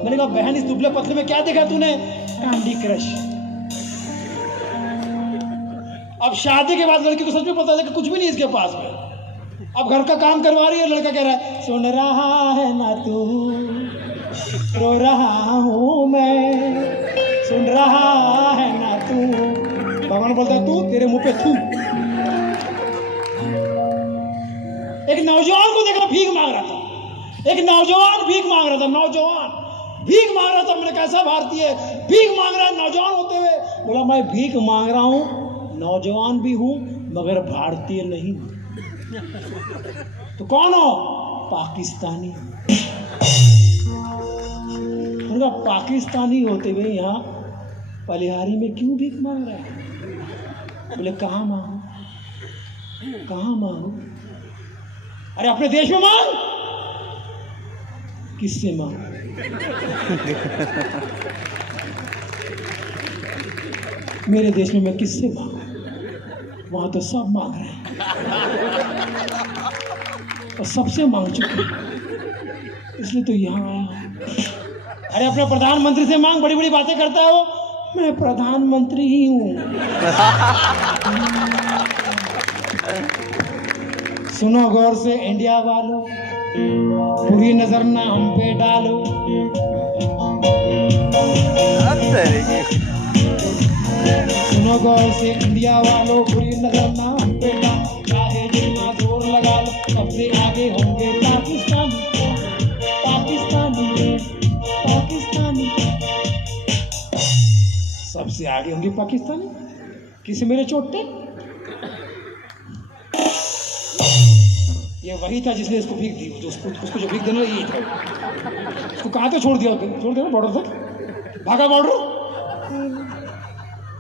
मैंने कहा बहन इस दुबले पतले में क्या देखा तूने, कैंडी क्रश। अब शादी के बाद लड़की को सच में पता है कि कुछ भी नहीं इसके पास में, अब घर का काम करवा रही है, लड़का कह रहा है सुन रहा है ना तू रो रहा हूँ मैं, सुन रहा है ना तू। भगवान बोलता है तू, तेरे मुंह पे थू। एक नौजवान को देखा भीख मांग रहा था, एक नौजवान भीख मांग रहा था, नौजवान भीख मांग रहा था। मैंने कैसा भारतीय भीख मांग रहा है नौजवान होते हुए, बोला मैं भीख मांग रहा हूँ, नौजवान भी हूँ मगर भारतीय नहीं। तो कौन हो, पाकिस्तानी। उनका पाकिस्तानी होते हुए यहाँ पलिहारी में क्यों भीख मांग रहा है। बोले कहाँ मांगू, कहाँ मांगू, अरे अपने देश में मांग, किससे मांग। मेरे देश में मैं किससे मांगू, वहां तो सब मांग रहे हैं और सबसे मांग चुके हैं, इसलिए तो यहाँ आया। अरे अपने प्रधानमंत्री से मांग, बड़ी बड़ी बातें करता है वो, मैं प्रधानमंत्री ही हूँ। सुनो गौर से इंडिया वालों, बुरी नजर ना हम पे डालो। सुनो गौर से इंडिया वालों, बुरी नजर ना हम पे डालो, चाहे जितना जोर लगा लो, सबसे आगे होंगे पाकिस्तानी, पाकिस्तानी, पाकिस्तानी, सबसे आगे होंगे पाकिस्तानी। किसी मेरे चोटे, ये वही था जिसने इसको भीख दी, जो उसको जो भीख देना यही था। उसको कहाँ तक छोड़ दिया बॉर्डर तक, भागा बॉर्डर।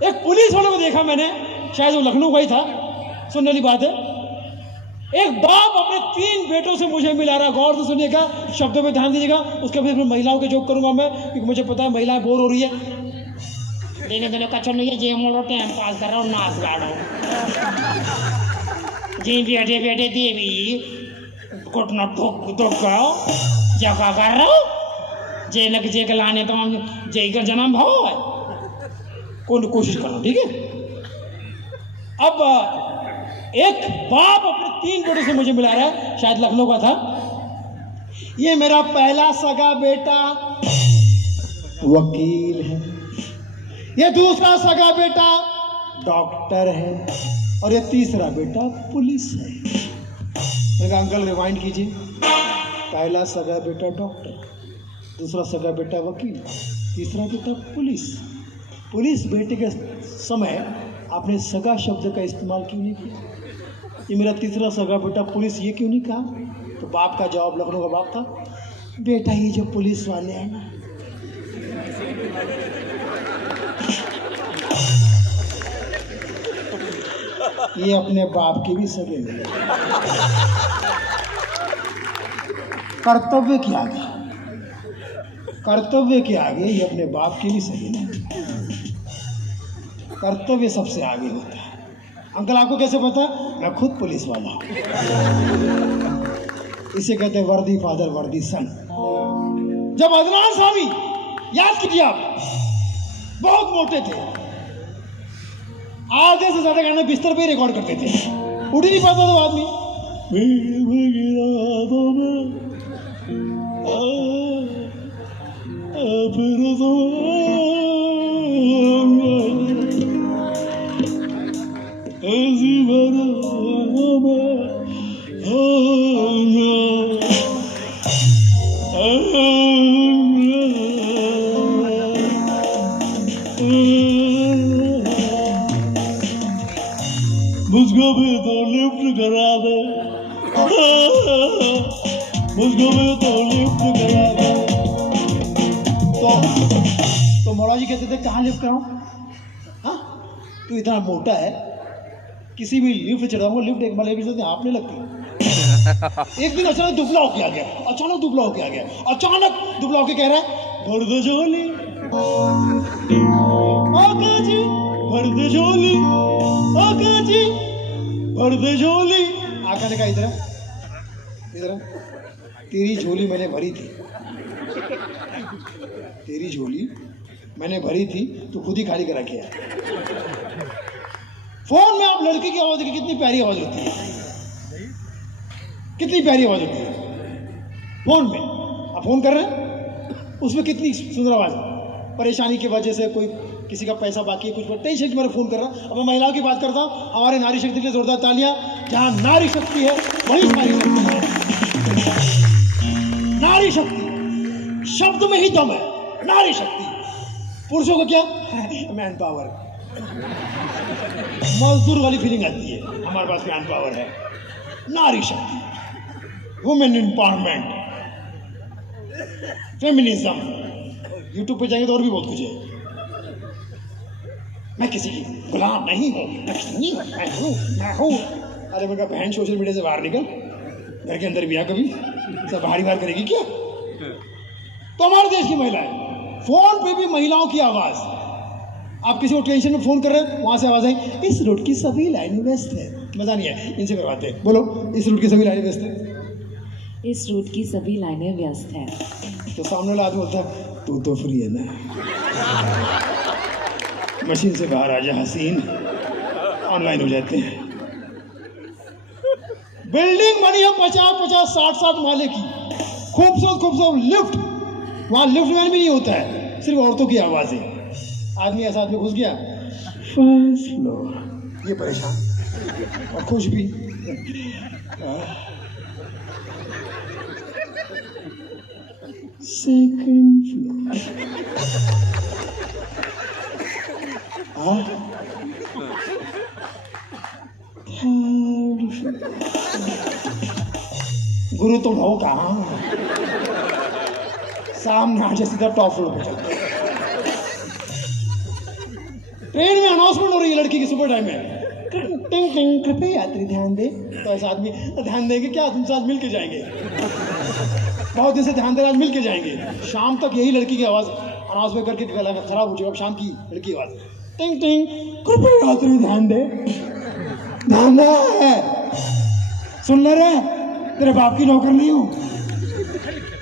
एक पुलिस वाले को देखा मैंने, शायद वो लखनऊ का ही था, सुनने वाली बात है। एक बाप अपने 3 बेटों से मुझे मिला रहा, गौर से सुनिएगा, शब्दों पे ध्यान दीजिएगा। उसके बाद फिर महिलाओं के जोक करूंगा मैं, क्योंकि मुझे पता है महिलाएं बोर हो रही है। देने का अच्छा नहीं है, जे हम लोग टाइम पास कर रहा हूँ, नाच गा रहा हूँ। जी बेटे बेटे देवी घुटना ठोक ठोक करो जगह कर रहा हो जेल के लाने तो हम जय का जन्म भाव है कौन कोशिश करो ठीक है। अब एक बाप अपने 3 बेटों से मुझे मिला रहा है, शायद लखनऊ का था। ये मेरा पहला सगा बेटा वकील है, ये दूसरा सगा बेटा डॉक्टर है और ये तीसरा बेटा पुलिस है। मेरा अंकल रिवाइंड कीजिए, पहला सगा बेटा डॉक्टर, दूसरा सगा बेटा वकील, तीसरा बेटा पुलिस। पुलिस बेटे के समय आपने सगा शब्द का इस्तेमाल क्यों नहीं किया? ये मेरा तीसरा सगा बेटा पुलिस ये क्यों नहीं कहा? तो बाप का जवाब, लखनऊ का बाप था, बेटा ये जो पुलिस वाले हैं ना, ये अपने बाप के भी सगे नहीं, कर्तव्य के आगे, कर्तव्य के आगे ये अपने बाप के भी सगे नहीं, कर्तव्य सबसे आगे होता है। अंकल आपको कैसे पता? मैं खुद पुलिस वाला हूँ। इसे कहते हैं वर्दी फादर वर्दी सन। जब अदनान सामी, याद कीजिए आप, बहुत मोटे थे, आधे से ज्यादा गाने बिस्तर पे रिकॉर्ड करते थे, उठ ही नहीं पाता था आदमी। मुझको भी तो लिफ्ट करा दे, मुझको भी तो लिफ्ट करा दे। तो मौला जी कहते थे कहाँ लिफ्ट कराऊं? हाँ, तू इतना मोटा है, किसी भी लिफ्ट चढ़ाऊंगा, लिफ्ट एक बार से आप नहीं लगती। एक दिन अचानक दुबला होके आ गया, अचानक दुबला होके आ गया, अचानक दुबला होके कह रहा है भर दो झोली, आका जी भर दो झोली, आका जी भर दो झोली। आका ने कहा इधर इधर, तेरी झोली मैंने भरी थी, तेरी झोली मैंने भरी थी, तू खुद ही खाली करा के आया। फोन में आप लड़के की आवाज देखिए, कितनी प्यारी आवाज होती है, कितनी प्यारी आवाज होती है। फोन में आप फोन कर रहे हैं, उसमें कितनी सुंदर आवाज। परेशानी की वजह से कोई किसी का पैसा बाकी है, कुछ टेंशन के बारे फोन कर रहा। अब मैं महिलाओं की बात करता हूँ, हमारे नारी शक्ति के लिए जोरदार तालियां। जहां नारी शक्ति है वही सारी शक्ति है। नारी शक्ति शब्द में ही दम है, नारी शक्ति। पुरुषों को क्या मैन पावर, मजदूर वाली फीलिंग आती है, हमारे पास मैन पावर है। नारी शक्ति, वुमेन एम्पावरमेंट, फेमिनिज्म। यूट्यूब पे जाएंगे तो और भी बहुत कुछ है। मैं किसी की गुलाम नहीं हूँ, मैं हूँ। अरे मैं कहा बहन सोशल मीडिया से बाहर निकल, घर के अंदर भी आ, कभी सब बाहरी बाहर करेगी क्या? तो हमारे देश की महिलाएं, फोन पे भी महिलाओं की आवाज। आप किसी को टेंशन में फोन कर रहे हैं, वहां से आवाज आई, इस रूट की सभी लाइन व्यस्त है। मजा नहीं है, इनसे करवाते हैं। बोलो, इस रूट की सभी लाइनें व्यस्त है, इस रूट की सभी लाइनें व्यस्त हैं। तो सामने वाला आदमी बोलता है तू तो फ्री है ना, मशीन से बाहर आ जा हसीन, ऑनलाइन हो जाते हैं। बिल्डिंग बनी है 50-50, 60-60 माले की, खूबसूरत लिफ्ट, वहां लिफ्ट मैन भी नहीं होता है, सिर्फ औरतों की आवाज है। आदमी ऐसा आदमी घुस गया फर्स्ट फ्लोर, ये परेशान और खुश भी। Second floor, third floor. गुरु तुम हो कहाँ? सामने आ जा, सीधा टॉप फ्लोर पे चलते। ट्रेन में अनाउंसमेंट हो रही है लड़की की, सुपर टाइम में, टिंग टिंग, कृपया यात्री ध्यान दे। तो ऐसा आदमी ध्यान देंगे क्या? तुमसे आज मिल के जाएंगे, बहुत दिन से ध्यान दे, आज मिल के जाएंगे। शाम तक यही लड़की की आवाज अनाउंसमेंट करके गला खराब हो चुका। अब शाम की लड़की आवाज, टिंग टिंग, कृपया यात्री ध्यान दे, ध्यान है। सुन ले रे, तेरे बाप की नौकर नहीं हूँ।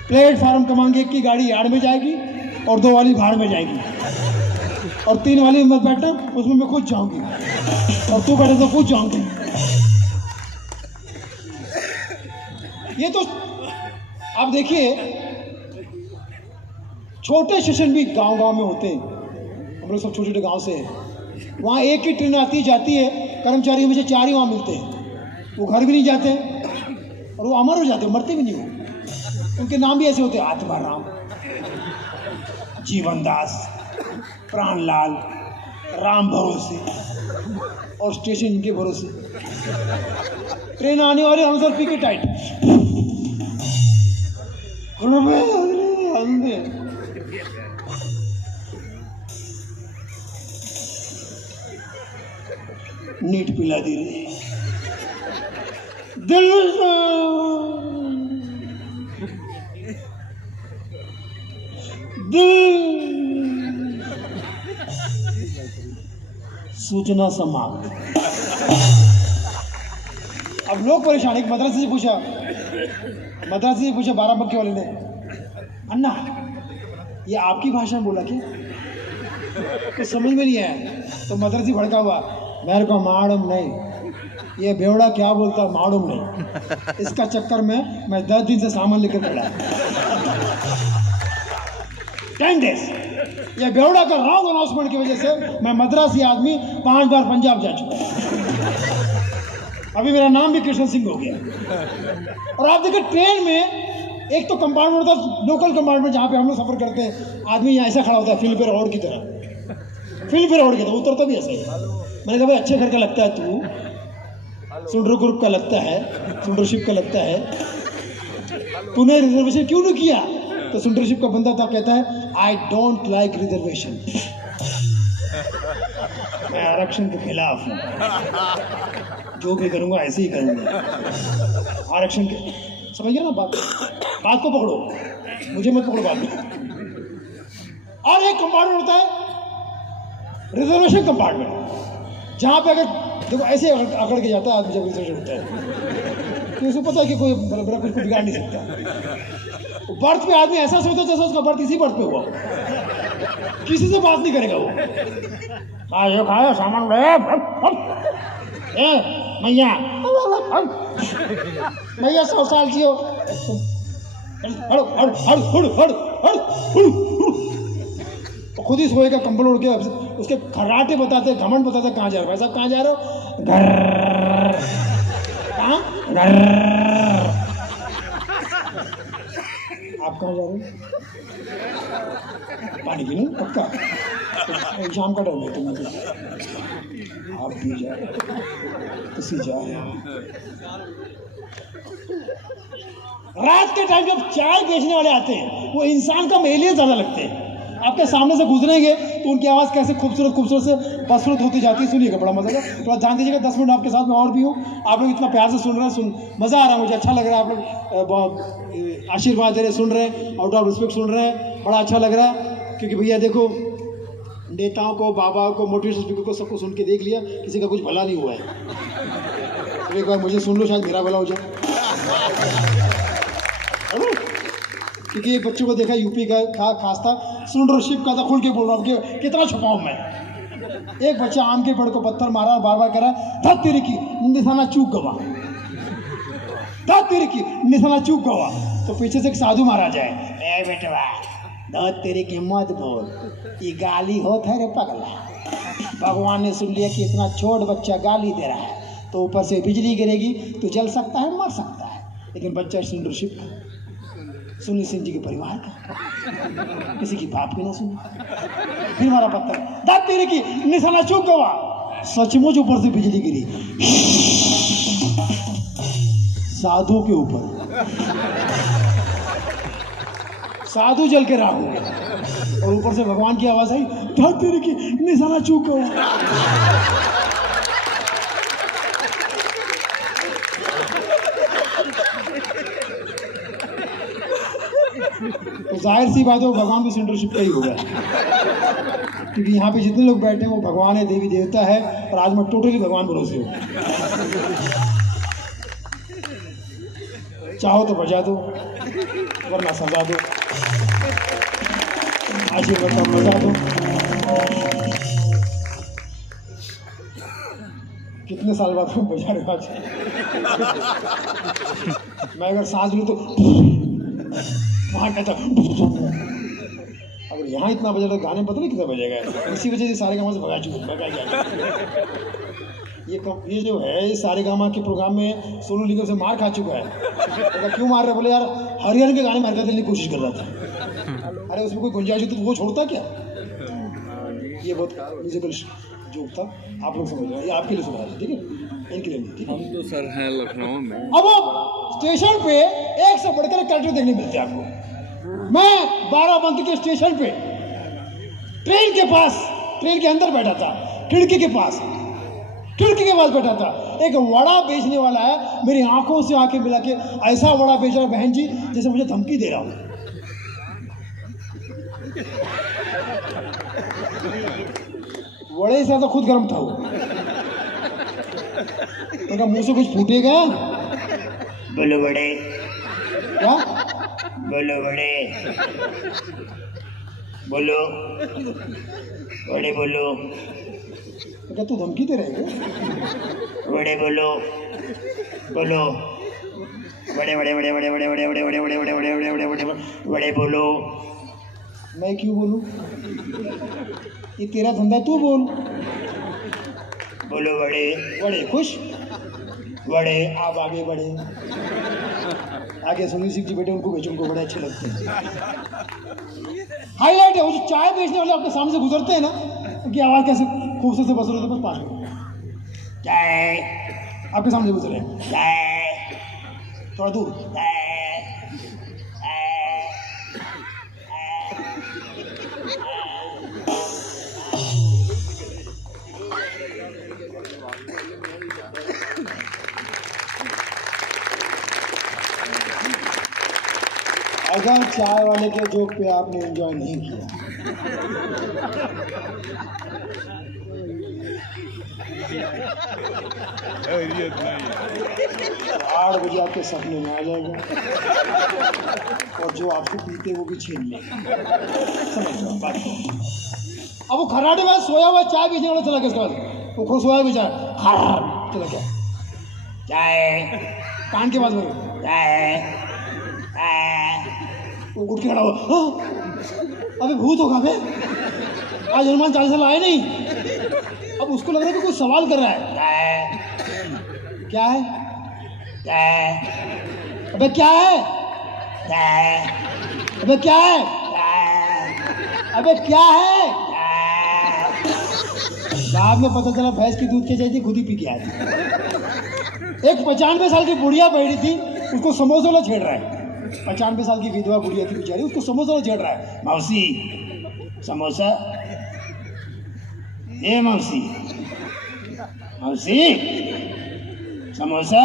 प्लेटफार्म क्रमांक 1 की गाड़ी यार्ड में जाएगी और 2 वाली भाड़ में जाएगी, और 3 वाली में मत बैठना, उसमें मैं खुद जाऊंगी, और तू बैठे तो खुद जाऊंगी। ये तो आप देखिए, छोटे स्टेशन भी गांव-गांव में होते हैं। हम लोग सब छोटे-छोटे गांव से हैं। वहाँ एक ही ट्रेन आती जाती है, कर्मचारियों में से 4 ही वहाँ मिलते हैं। वो घर भी नहीं जाते और वो अमर हो जाते, मरते भी नहीं हो। उनके नाम भी ऐसे होते हैं, आत्माराम, जीवनदास, प्राणलाल, राम भरोसे, और स्टेशन इनके भरोसे। ट्रेन आने वाले हम सर पी के टाइट, नीट पिला दी रे दिल सूचना समाप्त। अब लोग परेशान। एक मद्रासी से पूछा बाराबंकी वाले ने, अन्ना ये आपकी भाषा में बोला क्या? तो समझ में नहीं आया। तो मद्रासी भड़का हुआ, मेरे को मालूम नहीं ये बेवड़ा क्या बोलता, मालूम नहीं। इसका चक्कर में मैं 10 दिन से सामान लेकर खड़ा, 10 डेज। ये बेवड़ा का रॉन्ग अनाउंसमेंट की वजह से मैं मद्रासी आदमी 5 बार पंजाब जा चुका। अभी मेरा नाम भी कृष्ण सिंह हो गया। और आप देखिए ट्रेन में एक तो कंपार्टमेंट होता है, लोकल कंपार्टमेंट, जहाँ पे हम लोग सफर करते हैं। आदमी यहाँ ऐसा खड़ा होता है फिल्म पे रोड की तरह, उतरता भी ऐसा ही। मैंने कहा भाई अच्छे घर का लगता है तू, सुंडर ग्रुप का लगता है, सुंडरशिप का लगता है, तूने रिजर्वेशन क्यों नहीं किया? तो सुंडरशिप का बंदा था, कहता है आई डोंट लाइक रिजर्वेशन, मैं आरक्षण के खिलाफ हूँ, जो भी करूँगा ऐसे ही करूँगा। आरक्षण के, समझ गया ना बात को पकड़ो, मुझे मत पकड़ो बात में। और एक कंपार्टमेंट होता है रिजर्वेशन कंपार्टमेंट, जहाँ पे अगर देखो ऐसे अकड़ के जाता है आदमी जब रिजर्वेशन होता है, तो उसको पता है कि कोई बड़ा कुछ को बिगाड़ नहीं सकता। तो बर्थ पे आदमी ऐसा सोचता जैसे उसका बर्थ इसी बर्थ पे हुआ, किसी से बात नहीं करेगा वो। खाओ खाओ सामान मैया मैया 100 साल जियो, खुद ही सोएगा कंबल उड़ के, उसके खर्राटे बताते, घमंड बताते कहाँ जा रहे हो भाई साहब, कहाँ जा रहे हो? घर, कहाँ? घर। आप कहाँ जा रहे हो? पानी पीने पक्का? तो शाम का टाइम है, तुम्हें आप भी जा रहे हो, किसी जा रहे हो। रात के टाइम जब चाय बेचने वाले आते हैं, वो इंसान का एलियन ज़्यादा लगते हैं। आपके सामने से गुजरेंगे तो उनकी आवाज़ कैसे खूबसूरत से बदसूरत होती जाती है। सुनिएगा, बड़ा मजा है। थोड़ा ध्यान दीजिएगा, 10 मिनट आपके साथ में और भी हूँ। आप लोग इतना प्यार से सुन रहे हैं, मज़ा आ रहा है, मुझे अच्छा लग रहा है। आप लोग बहुत आशीर्वाद दे रहे, सुन रहे हैं, आउट ऑफ रिस्पेक्ट सुन रहे हैं, बड़ा अच्छा लग रहा है। क्योंकि भैया देखो, नेताओं को, बाबा को, मोटिवेशन स्पीकर को, सबको सुन के देख लिया, किसी का कुछ भला नहीं हुआ है। तो एक बार मुझे सुन लो, शायद मेरा भला हो जाए। क्योंकि एक बच्चों को देखा यूपी का खास था, सुंडरशिप का था, खुल के बोल रहा हूँ कि कितना छुपाऊँ मैं। एक बच्चा आम के पेड़ को पत्थर मारा, बार बार कह रहा धत तेरे की निशाना चूक गवा, धत तेरे की निशाना चूक गवा। तो पीछे से एक साधु महाराज आए, ए बेटवा धत तेरे की मत बोल, ये गाली होत है रे पगला। भगवान ने सुन लिया कि इतना छोट बच्चा गाली दे रहा है, तो ऊपर से बिजली गिरेगी तो जल सकता है, मर सकता है। लेकिन बच्चा सुंडरशिप का, सुनील सिंह जी के परिवार का, किसी की बाप की ना सुनी। फिर हमारा पत्थर, दांत तेरे की निशाना चूक गवा। सचमुच ऊपर से बिजली गिरी, साधु के ऊपर। साधु जल के राख हो गया, और ऊपर से भगवान की आवाज आई, दांत तेरे की निशाना चूक गवा। तो जाहिर सी बात है वो भगवान की सेंटरशिप का ही होगा, क्योंकि यहाँ पे जितने लोग बैठे हैं वो भगवान है, देवी देवता है, और आज मैं टोटली भगवान भरोसे हूँ। चाहो तो बजा दो वरना सजा दो, आशीर्वाद का मजा दो। कितने साल बाद तुम बजा रहे हो आज? मैं अगर सांस लूँ तो वहाँ कहता, अगर यहाँ इतना बजा तो गाने पता नहीं कितना बजेगा। इसी वजह से सारे गामा से भगा गया। ये जो है ये सारे गामा के प्रोग्राम में सोनू निगम से मार खा चुका है। तो क्यों मार रहे? बोले यार हरियाणा के गाने में हरकत लेने की कोशिश कर रहा था। अरे उसमें कोई गुंजाइश होती तो वो छोड़ता क्या? ये बहुत म्यूजिकल जोक था, आप लोग समझ रहे हैं, ये आपके लिए सुना है, ठीक है, इनके लिए नहीं, ठीक है। हम तो सर हैं लखनऊ में। अब वो स्टेशन पे एक से बढ़कर कैरेक्टर देखने मिलते हैं आपको। मैं बाराबंकी के स्टेशन पे ट्रेन के पास, ट्रेन के अंदर बैठा था, खिड़की के पास बैठा था। एक वड़ा बेचने वाला है, मेरी आंखों से आंखें मिला के ऐसा वड़ा बेच रहा है बहन जी जैसे मुझे धमकी दे रहा हूं। वड़े से ज्यादा खुद गर्म था वो। उनका मुंह से कुछ फूटेगा? बोलो बड़े, क्या बोलो बड़े, बोलो बड़े, बोलो। क्या तू धमकी दे रहे हो? बड़े बोलो, बोलो बड़े बड़े बड़े बड़े बड़े बड़े बड़े बड़े बड़े बड़े बड़े बड़े बड़े बड़े बड़े बोलो। मैं क्यों बोलूं? ये तेरा धंधा, तू बोल। बोलो बड़े बड़े, खुश बड़े, आप आगे बढ़े। आगे सुनील सिंह जी बेटे, उनको भेजो, उनको बड़े अच्छे लगते हैं। हाईलाइट है वो जो चाय बेचने वाले आपके सामने से गुजरते हैं ना, उनकी आवाज़ कैसे खूबसूरत से बसर होती है। बस 5 मिनट चाय आपके सामने गुजर रहे हैं, चाय थोड़ा दूर, चाय। अगर चाय वाले के जोक पे आपने एंजॉय नहीं किया, 8 बजे आपके सपने में आ जाएगा और जो आपको पीते वो भी छीन लेगा। समझ लो बात को। अब वो खराटे में सोया हुआ चाय पीने वाला चला गया, इसके बाद वो खुद सोया भी चाय चला गया। चाय कान के पास बोलो, चाय। वो उठ के खड़ा हुआ, अबे भूत होगा बे, आज हनुमान चालीसा लाए नहीं। अब उसको लग रहा है कि कोई सवाल कर रहा है। क्या है? अबे क्या है? अबे क्या है? अबे क्या है? बाद में पता चला भैंस की दूध के चाहिए, खुद ही पी के आई थी। एक 95 साल की बुढ़िया बैठी थी, उसको समोसा वाला छेड़ रहा है। 95 साल की विधवा बुढ़िया थी बेचारी, उसको समोसा वाला छेड़ रहा है। मौसी समोसा, ए मौसी, मौसी समोसा।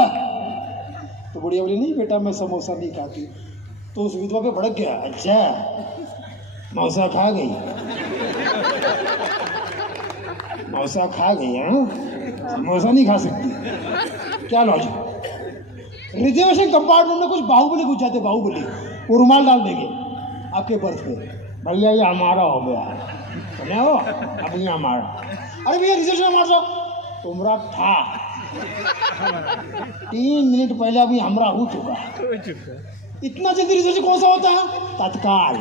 तो बुढ़िया बोली, नहीं बेटा मैं समोसा नहीं खाती। तो उस विधवा पे भड़क गया, अच्छा मौसा खा गई, मौसा खा गई, हाँ समोसा नहीं खा सकती। क्या लॉजिक? रिजर्वेशन कंपार्टमेंट में कुछ बाहुबली घुस जाते, बाहुबली, वो रुमाल डाल देंगे आपके बर्थ पे, भैया ये हमारा हो गया, समझे हो, अब ये हमारा। अरे भैया रिजर्वेशन हमारा जाओ, तुम्हारा था 3 मिनट पहले, अभी हमारा हो चुका। इतना जल्दी रिजर्वेशन कौन सा होता है? तत्काल।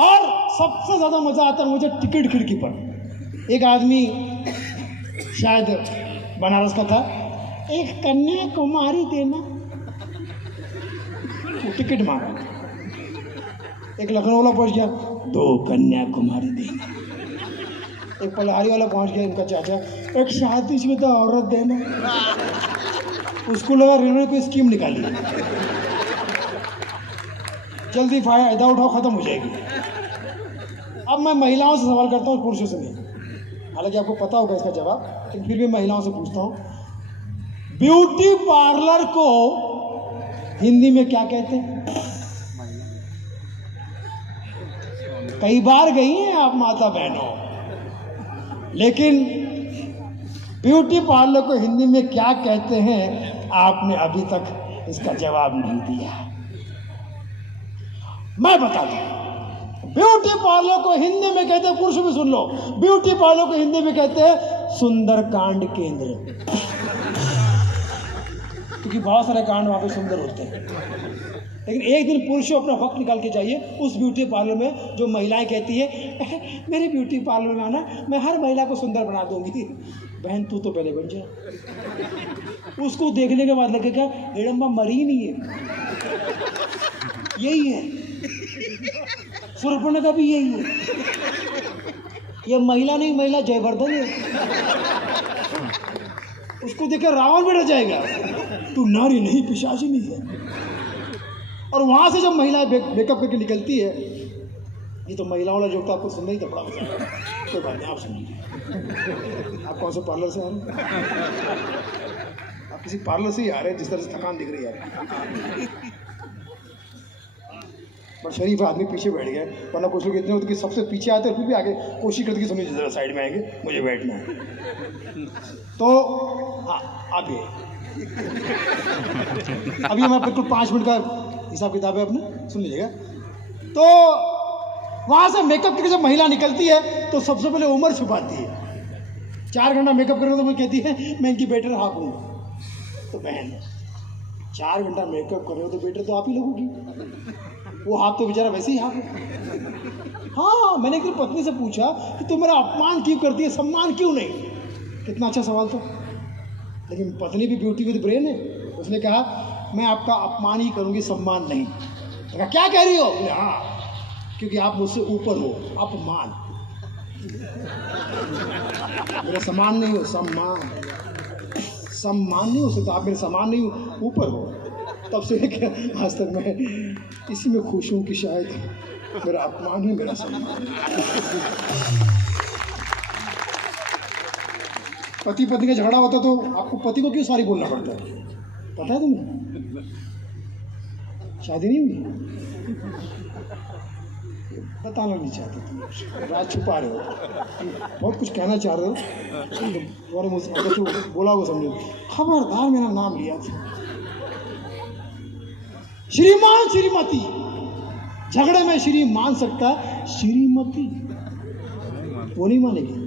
और सबसे ज्यादा मजा आता है मुझे टिकट खिड़की पर। एक आदमी शायद बनारस का था, एक कन्याकुमारी देना, वो टिकट मांगा। एक लखनऊ वाला पहुंच गया, 2 कन्याकुमारी देना। एक पलहारी वाला पहुंच गया, इनका चाचा, एक शादीशुदा औरत देना। उसको लगा रेलवे कोई स्कीम निकाली, जल्दी फायदा उठाओ, खत्म हो जाएगी। अब मैं महिलाओं से सवाल करता हूँ, पुरुषों से नहीं। हालांकि आपको पता होगा इसका जवाब, लेकिन फिर भी महिलाओं से पूछता हूँ, ब्यूटी पार्लर को हिंदी में क्या कहते हैं? कई बार गई हैं आप माता बहनों, लेकिन ब्यूटी पार्लर को हिंदी में क्या कहते हैं, आपने अभी तक इसका जवाब नहीं दिया। मैं बता दूं, ब्यूटी पार्लर को हिंदी में कहते हैं, पुरुष भी सुन लो, ब्यूटी पार्लर को हिंदी में कहते हैं सुंदरकांड केंद्र, क्योंकि बहुत सारे कांड वहां पे सुंदर होते हैं। लेकिन एक दिन पुरुषों अपना वक्त निकाल के जाइए उस ब्यूटी पार्लर में जो महिलाएं कहती है मेरे ब्यूटी पार्लर में आना, मैं हर महिला को सुंदर बना दूंगी। बहन तू तो पहले बन जा। उसको देखने के बाद लगेगा हिडम्बा मरी नहीं है, यही है, सुरपण का भी यही है। ये महिला नहीं, महिला जयवर्धन है। उसको देखकर रावण भी डर जाएगा, तू नारी नहीं पिशाचिनी है। और वहां से जब महिला मेकअप करके निकलती है, ये तो महिलाओं वाला जोक तो आपको सुनना ही था, बड़ा मजा आया। कोई बात नहीं, आप सुनिए। आप कौन से पार्लर से आ रहे हैं? आप किसी पार्लर से ही आ रहे हैं, जिस तरह से थकान दिख रही है। पर शरीफ आदमी पीछे बैठ गए, वरना कुछ लोग इतने होते कि सबसे पीछे आते हैं फिर भी आगे कोशिश करते कि सुनिए जरा साइड में आएंगे, मुझे बैठना है। तो हाँ, आप ये अभी मैं बिल्कुल 5 मिनट का हिसाब किताब है अपने, सुन लीजिएगा। तो वहाँ से मेकअप करके जब महिला निकलती है तो सबसे पहले उम्र छुपाती है। 4 घंटा मेकअप करेगा तो मैं कहती है मैं इनकी बेटर हाफ हूँ। तो बहन 4 घंटा मेकअप कर रहे हो तो बेटर तो आप ही लोगों की, वो हाथ तो बेचारा वैसे ही हाथ है। हाँ, मैंने एक दिन पत्नी से पूछा कि तुम मेरा अपमान क्यों करती है, सम्मान क्यों नहीं? कितना अच्छा सवाल था। लेकिन पत्नी भी ब्यूटी विद ब्रेन है। उसने कहा मैं आपका अपमान ही करूँगी, सम्मान नहीं। कहा क्या कह रही हो? बोले हाँ, क्योंकि आप मुझसे ऊपर हो, अपमान। मेरा सम्मान नहीं हो, सम्मान। सम्मान नहीं हो सकता, आप मेरे सम्मान नहीं हो, ऊपर हो। तब से आज तक मैं इसी में खुश हूँ कि शायद मेरा अपमान ही मेरा सम्मान। पति पत्नी का झगड़ा होता तो आपको पति को क्यों सॉरी बोलना पड़ता है, पता है तुम्हें? शादी नहीं हुई, बताना नहीं चाहते तुम, राज छुपा रहे हो, बहुत कुछ कहना चाह रहे हो, तुम्हारे मुझसे अगर तो बोला होगा समझो। खबरदार मेरा नाम लिया था। श्रीमान श्रीमती, झगड़े में श्री मान सकता, श्रीमती वो नहीं मानेगी।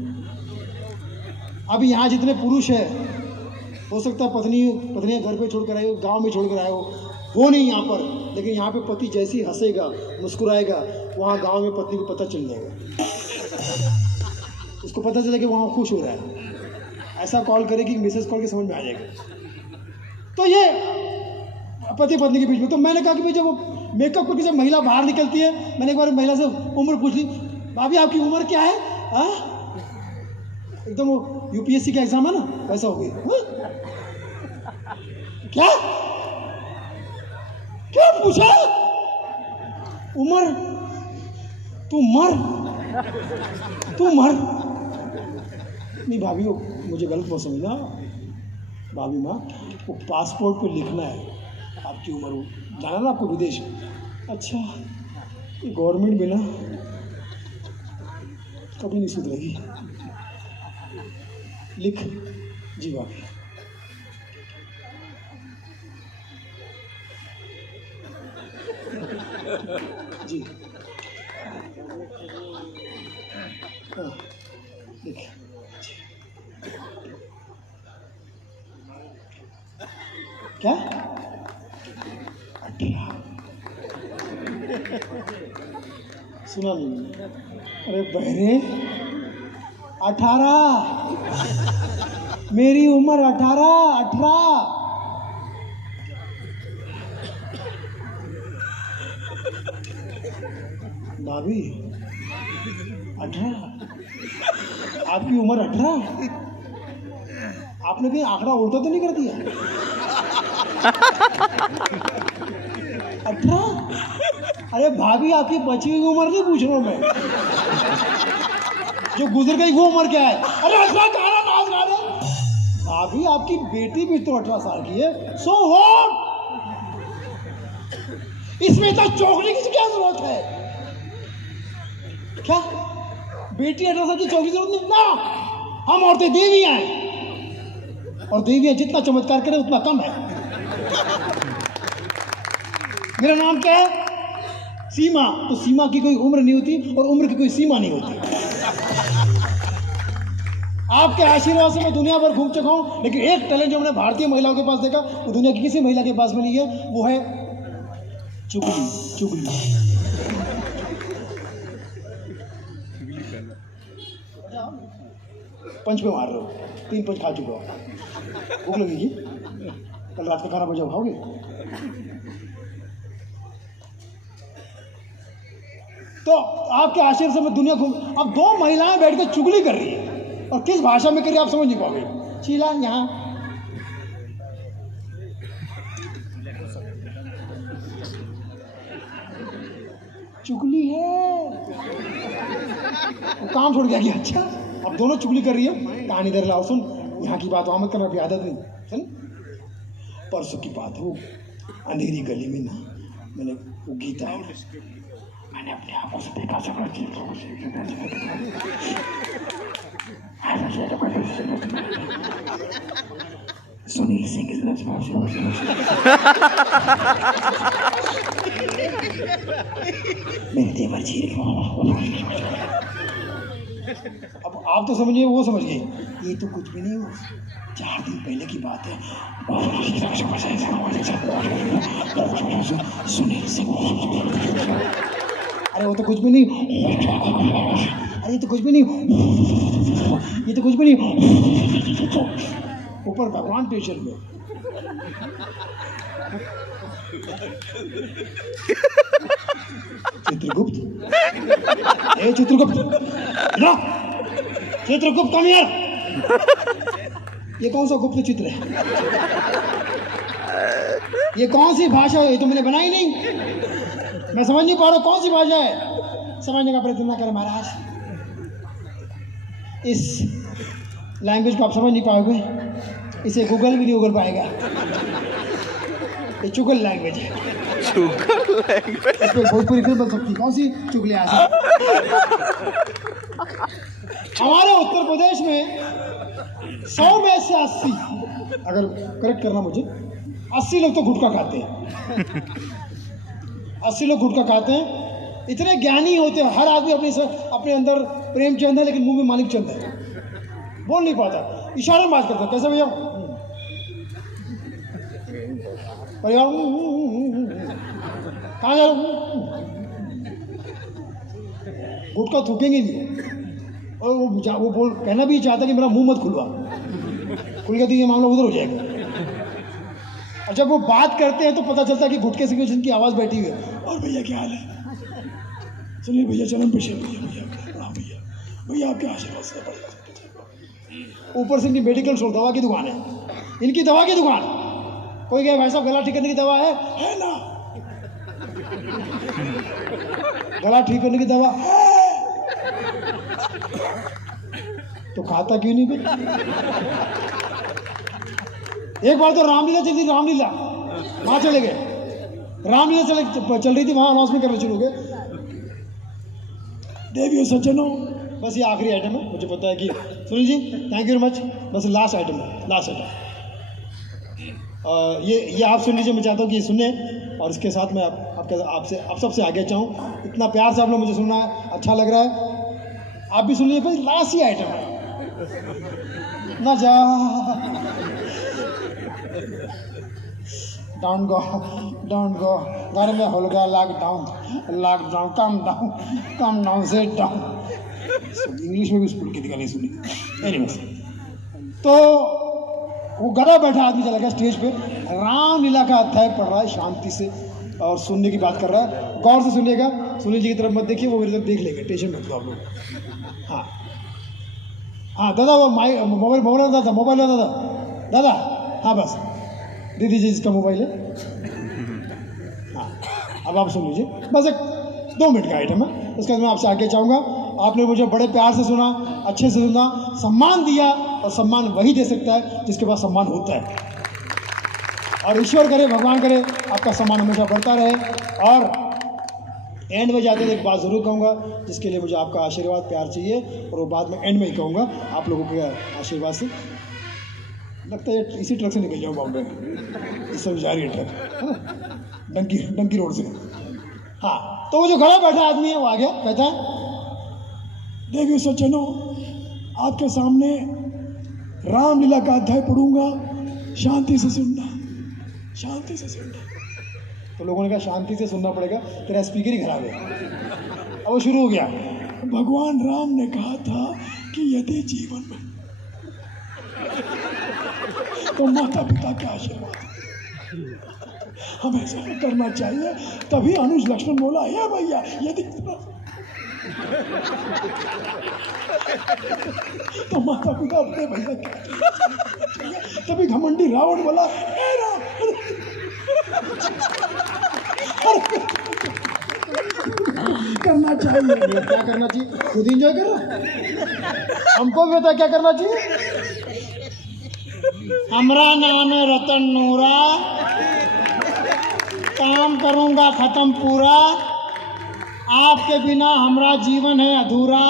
अभी यहाँ जितने पुरुष है, हो सकता है पत्नियाँ घर पे छोड़ कर आए हो, गाँव में छोड़ कर आए हो नहीं यहाँ पर, लेकिन यहाँ पे पति जैसे ही हंसेगा मुस्कुराएगा, वहाँ गांव में पत्नी को पता चल जाएगा। उसको पता चलेगा कि वहाँ खुश हो रहा है, ऐसा कॉल करेगी मिसेस कॉल के समझ में आ जाएगा। तो ये पति पत्नी के बीच में। तो मैंने कहा कि भाई जब वो मेकअप करके जब महिला बाहर निकलती है, मैंने एक बार महिला से उम्र पूछ ली, भाभी आपकी उम्र क्या है? एकदम वो यूपीएससी का एग्जाम है ना, वैसा हो गया। क्या क्या पूछा? उम्र? तू मर नहीं भाभी, वो मुझे गलत मत समझना भाभी माँ, वो पासपोर्ट पे लिखना है आपकी उम्र, वो जाना ना आपको विदेश। अच्छा, ये गवर्नमेंट भी ना कभी नहीं सुधरेगी। लिख जी भाभी। जी हाँ, लिख। क्या? 18? सुना नहीं? अरे बहरे 18, मेरी उम्र 18। भाभी 18, आपकी उम्र 18? आपने कहीं आंकड़ा उल्टा तो नहीं कर दिया? 18? अरे भाभी आपकी बची हुई उम्र नहीं पूछ रहा हूँ मैं, जो गुजर गई वो उम्र क्या है? अरे 18 कहा नाज गा रहे। भाभी आपकी बेटी भी तो 18 साल की है। So what? इसमें तो चौंकने की क्या जरूरत है? क्या बेटी 18 साल की चौंकने की जरूरत नहीं ना? हम औरतें देवी हैं, और देवियां जितना चमत्कार करें उतना कम है। मेरा नाम क्या है? सीमा। तो सीमा की कोई उम्र नहीं होती और उम्र की कोई सीमा नहीं होती। आपके आशीर्वाद से मैं दुनिया भर घूम चुका हूं, लेकिन एक टैलेंट जो मैंने भारतीय महिलाओं के पास देखा वो दुनिया की किसी महिला के पास में नहीं है, वो है चुगली। चुगली पंच पे मार रहे हो, 3 पंच खा चुके हो, भूख लगेगी, कल रात का खाना बचा खाओगे? तो आपके आशीर्वाद से मैं दुनिया घूम, अब 2 महिलाएं बैठ कर चुगली कर रही है और किस भाषा में कर रही है आप समझ नहीं पाओगे। शीला यहाँ चुगली है, वो काम छोड़ गया कि अच्छा अब दोनों चुगली कर रही है। कहानी इधर लाओ, सुन, यहाँ की बात वहाँ मत करना, अभी आदत नहीं। चल, परसों की बात हो, अंधेरी गली में ना मैंने वो गीता है, मैंने अपने आंखों से देखा सब सुनील सिंह मेरे देवर जी। अब आप तो समझिए, वो समझ गए, ये तो कुछ भी नहीं हो, 4 दिन पहले की बात है। सुनील सिंह, अरे वो तो कुछ भी नहीं, अरे ये तो कुछ भी नहीं, ये तो कुछ भी नहीं, ऊपर भगवान टेंशन में। चित्रगुप्त, ए चित्रगुप्त, लो, चित्रगुप्त कम हियर। ये कौन सा गुप्त चित्र है? ये कौन सी भाषा है? ये तो मैंने बनाई नहीं, मैं समझ नहीं पा रहा कौन सी भाषा है। समझने का प्रयत्न ना करें महाराज, इस लैंग्वेज को आप समझ नहीं पाओगे, इसे गूगल भी नहीं गूगल पाएगा। ये चुगल लैंग्वेज है, चुगल लैंग्वेज। इस पे भोजपुरी फिल्म बन सकती, कौन सी चुगली आ सकती? हमारे उत्तर प्रदेश में 100 में से 80, अगर करेक्ट करना मुझे, 80 लोग तो गुटखा खाते हैं। 80 लोग गुटखा खाते हैं, इतने ज्ञानी होते हैं। हर आदमी अपने अंदर प्रेमचंद है, लेकिन मुंह में मालिक चंद है, बोल नहीं पाता, इशारा मार करता। कैसे भैया? परिवार कहाँ जा रहा हूँ? गुटखा थूकेंगे नहीं, और वो बोल कहना भी चाहता कि मेरा मुंह मत खुलवा, खुल गया तो ये मामला उधर हो जाएगा। और जब वो बात करते हैं तो पता चलता है कि गुटके से की आवाज़ बैठी हुई है। और भैया क्या हाल है? सुनिए भैया, चलन पेशे भैया, प्रणाम भैया, भैया आपके आशीर्वाद से बढ़िया। ऊपर से इनकी मेडिकल स्टोर, दवा की दुकान है, इनकी दवा की दुकान। कोई कहे भाई साहब गला ठीक करने की दवा है ना? गला ठीक करने की दवा है, तो खाता क्यों नहीं फिर? एक बार तो रामलीला चल रही, रामलीला वहां चले गए, रामलीला चल रही थी, वहां अनाउंसमेंट करना शुरू हो गए, देवियों सज्जनों, बस ये आखिरी आइटम है, मुझे पता है कि Sunil ji thank you very much, बस लास्ट आइटम है, लास्ट आइटम। ये आप सुन लीजिए, मैं चाहता हूँ कि ये सुने, और इसके साथ मैं आप सबसे आगे चाहूँ। इतना प्यार से आप लोग मुझे सुनना है, अच्छा लग रहा है, आप भी सुन लीजिए, बस लास्ट ही आइटम है ना। जा डाउन गो घर में हो गया लॉकडाउन, कम डाउन से डाउन। इंग्लिश में भी स्कूल की दिखाई सुनी। एनीवेज, तो वो गधा बैठा आदमी चला गया स्टेज पे, रामलीला का अध्याय पढ़ रहा है शांति से और सुनने की बात कर रहा है। गौर से सुनिएगा, सुनील जी की तरफ मत देखिए, वो मेरी तरफ देख लेंगे, टेंशन मत लो आप लोग। हाँ दादा, वो मोबाइल दादा, हाँ बस दे दीजिए, इसका मोबाइल है। हाँ अब आप सुन लीजिए, बस एक 2 मिनट का आइटम है, उसके बाद मैं आपसे आगे चाहूँगा। आपने मुझे बड़े प्यार से सुना, अच्छे से सुना, सम्मान दिया, और सम्मान वही दे सकता है जिसके पास सम्मान होता है। और ईश्वर करे, भगवान करे, आपका सम्मान हमेशा बढ़ता रहे। और एंड में जाते हुए एक बात ज़रूर कहूँगा, जिसके लिए मुझे आपका आशीर्वाद प्यार चाहिए, और वो बात मैं एंड में ही कहूँगा आप लोगों के आशीर्वाद से। लगता है ये इसी ट्रक से निकल जाओ बॉम्बे, इस सब जा रही है ट्रक, है ना, डंकी रोड से। हाँ, तो वो जो खड़ा बैठा आदमी है वो आ गया, कहता है देखिए सज्जनों, आपके सामने रामलीला का अध्याय पढ़ूंगा, शांति से सुनना, शांति से सुनना। तो लोगों ने कहा शांति से सुनना पड़ेगा, तेरा स्पीकर ही खराब है। अब वो शुरू हो गया, भगवान राम ने कहा था कि यदि जीवन में तो माता पिता के आशीर्वाद हमें ऐसा करना चाहिए। तभी अनुज लक्ष्मण बोला, हे भैया यदि तो माता पिता अपने भैया के। तभी घमंडी रावण बोला, हे राम करना चाहिए। क्या करना चाहिए? खुद एंजॉय कर रहा, हमको भी बता क्या करना चाहिए। हमरा नाम है रतन नूरा, काम करूंगा खत्म पूरा, आपके बिना हमारा जीवन है अधूरा,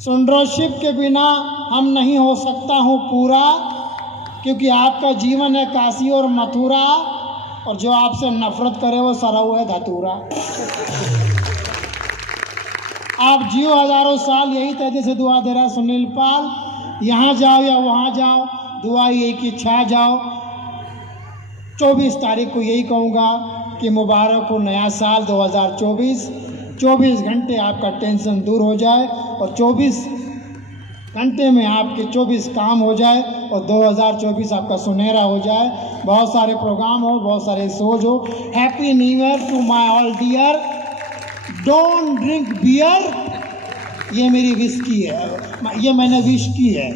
सुंदरशिप के बिना हम नहीं हो सकता हूँ पूरा, क्योंकि आपका जीवन है काशी और मथुरा, और जो आपसे नफरत करे वो सरऊ है धतूरा। आप जियो हजारों साल, यही तेजी से दुआ दे रहा है सुनील पाल। यहाँ जाओ या वहाँ जाओ, दुआ यही कि छा जाओ। 24 तारीख को यही कहूँगा कि मुबारक हो नया साल 2024। 24 घंटे आपका टेंशन दूर हो जाए और 24 घंटे में आपके 24 काम हो जाए और 2024 आपका सुनहरा हो जाए। बहुत सारे प्रोग्राम हो, बहुत सारे शोज हो। Happy new year to my all dear. Don't drink beer, ये मेरी विस्की है, ये मैंने विश की है।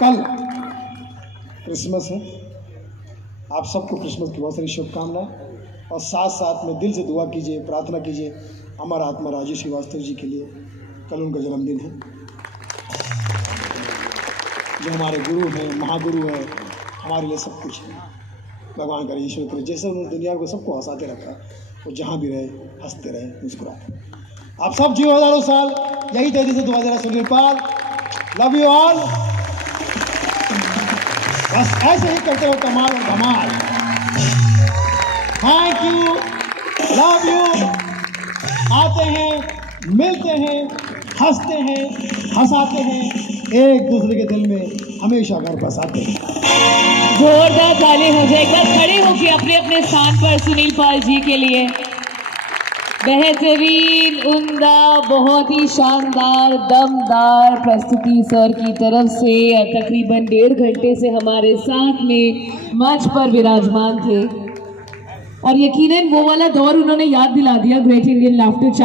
कल क्रिसमस है, आप सबको क्रिसमस की बहुत सारी शुभकामनाएं, और साथ साथ में दिल से दुआ कीजिए, प्रार्थना कीजिए अमर आत्मा राजेश श्रीवास्तव जी के लिए। कल उनका जन्मदिन है, जो हमारे गुरु हैं, महागुरु हैं, हमारे लिए सब कुछ है। भगवान करे, ईश्वर करे, जैसे उन्होंने दुनिया को सबको हंसाते रखा, वो जहाँ भी रहे हंसते रहे, मुस्कुराते। आप सब जियो हजारों साल, यही तेजी से दुआ दे रहा Sunil Pal. Love you all. बस ऐसे ही करते हो कमाल और धमाल। Thank you, love you. आते हैं, मिलते हैं, हंसते हैं, हंसाते हैं, एक दूसरे के दिल में हमेशा घर बसाते हैं। जोरदार ताली हो जाए, एक बार खड़े होके अपने अपने स्थान पर सुनील पाल जी के लिए। बेहतरीन, उम्दा, बहुत ही शानदार, दमदार प्रस्तुति सर की तरफ से। तकरीबन 1.5 घंटे से हमारे साथ में मंच पर विराजमान थे, और यकीनन वो वाला दौर उन्होंने याद दिला दिया, ग्रेट इंडियन लाफ्टर।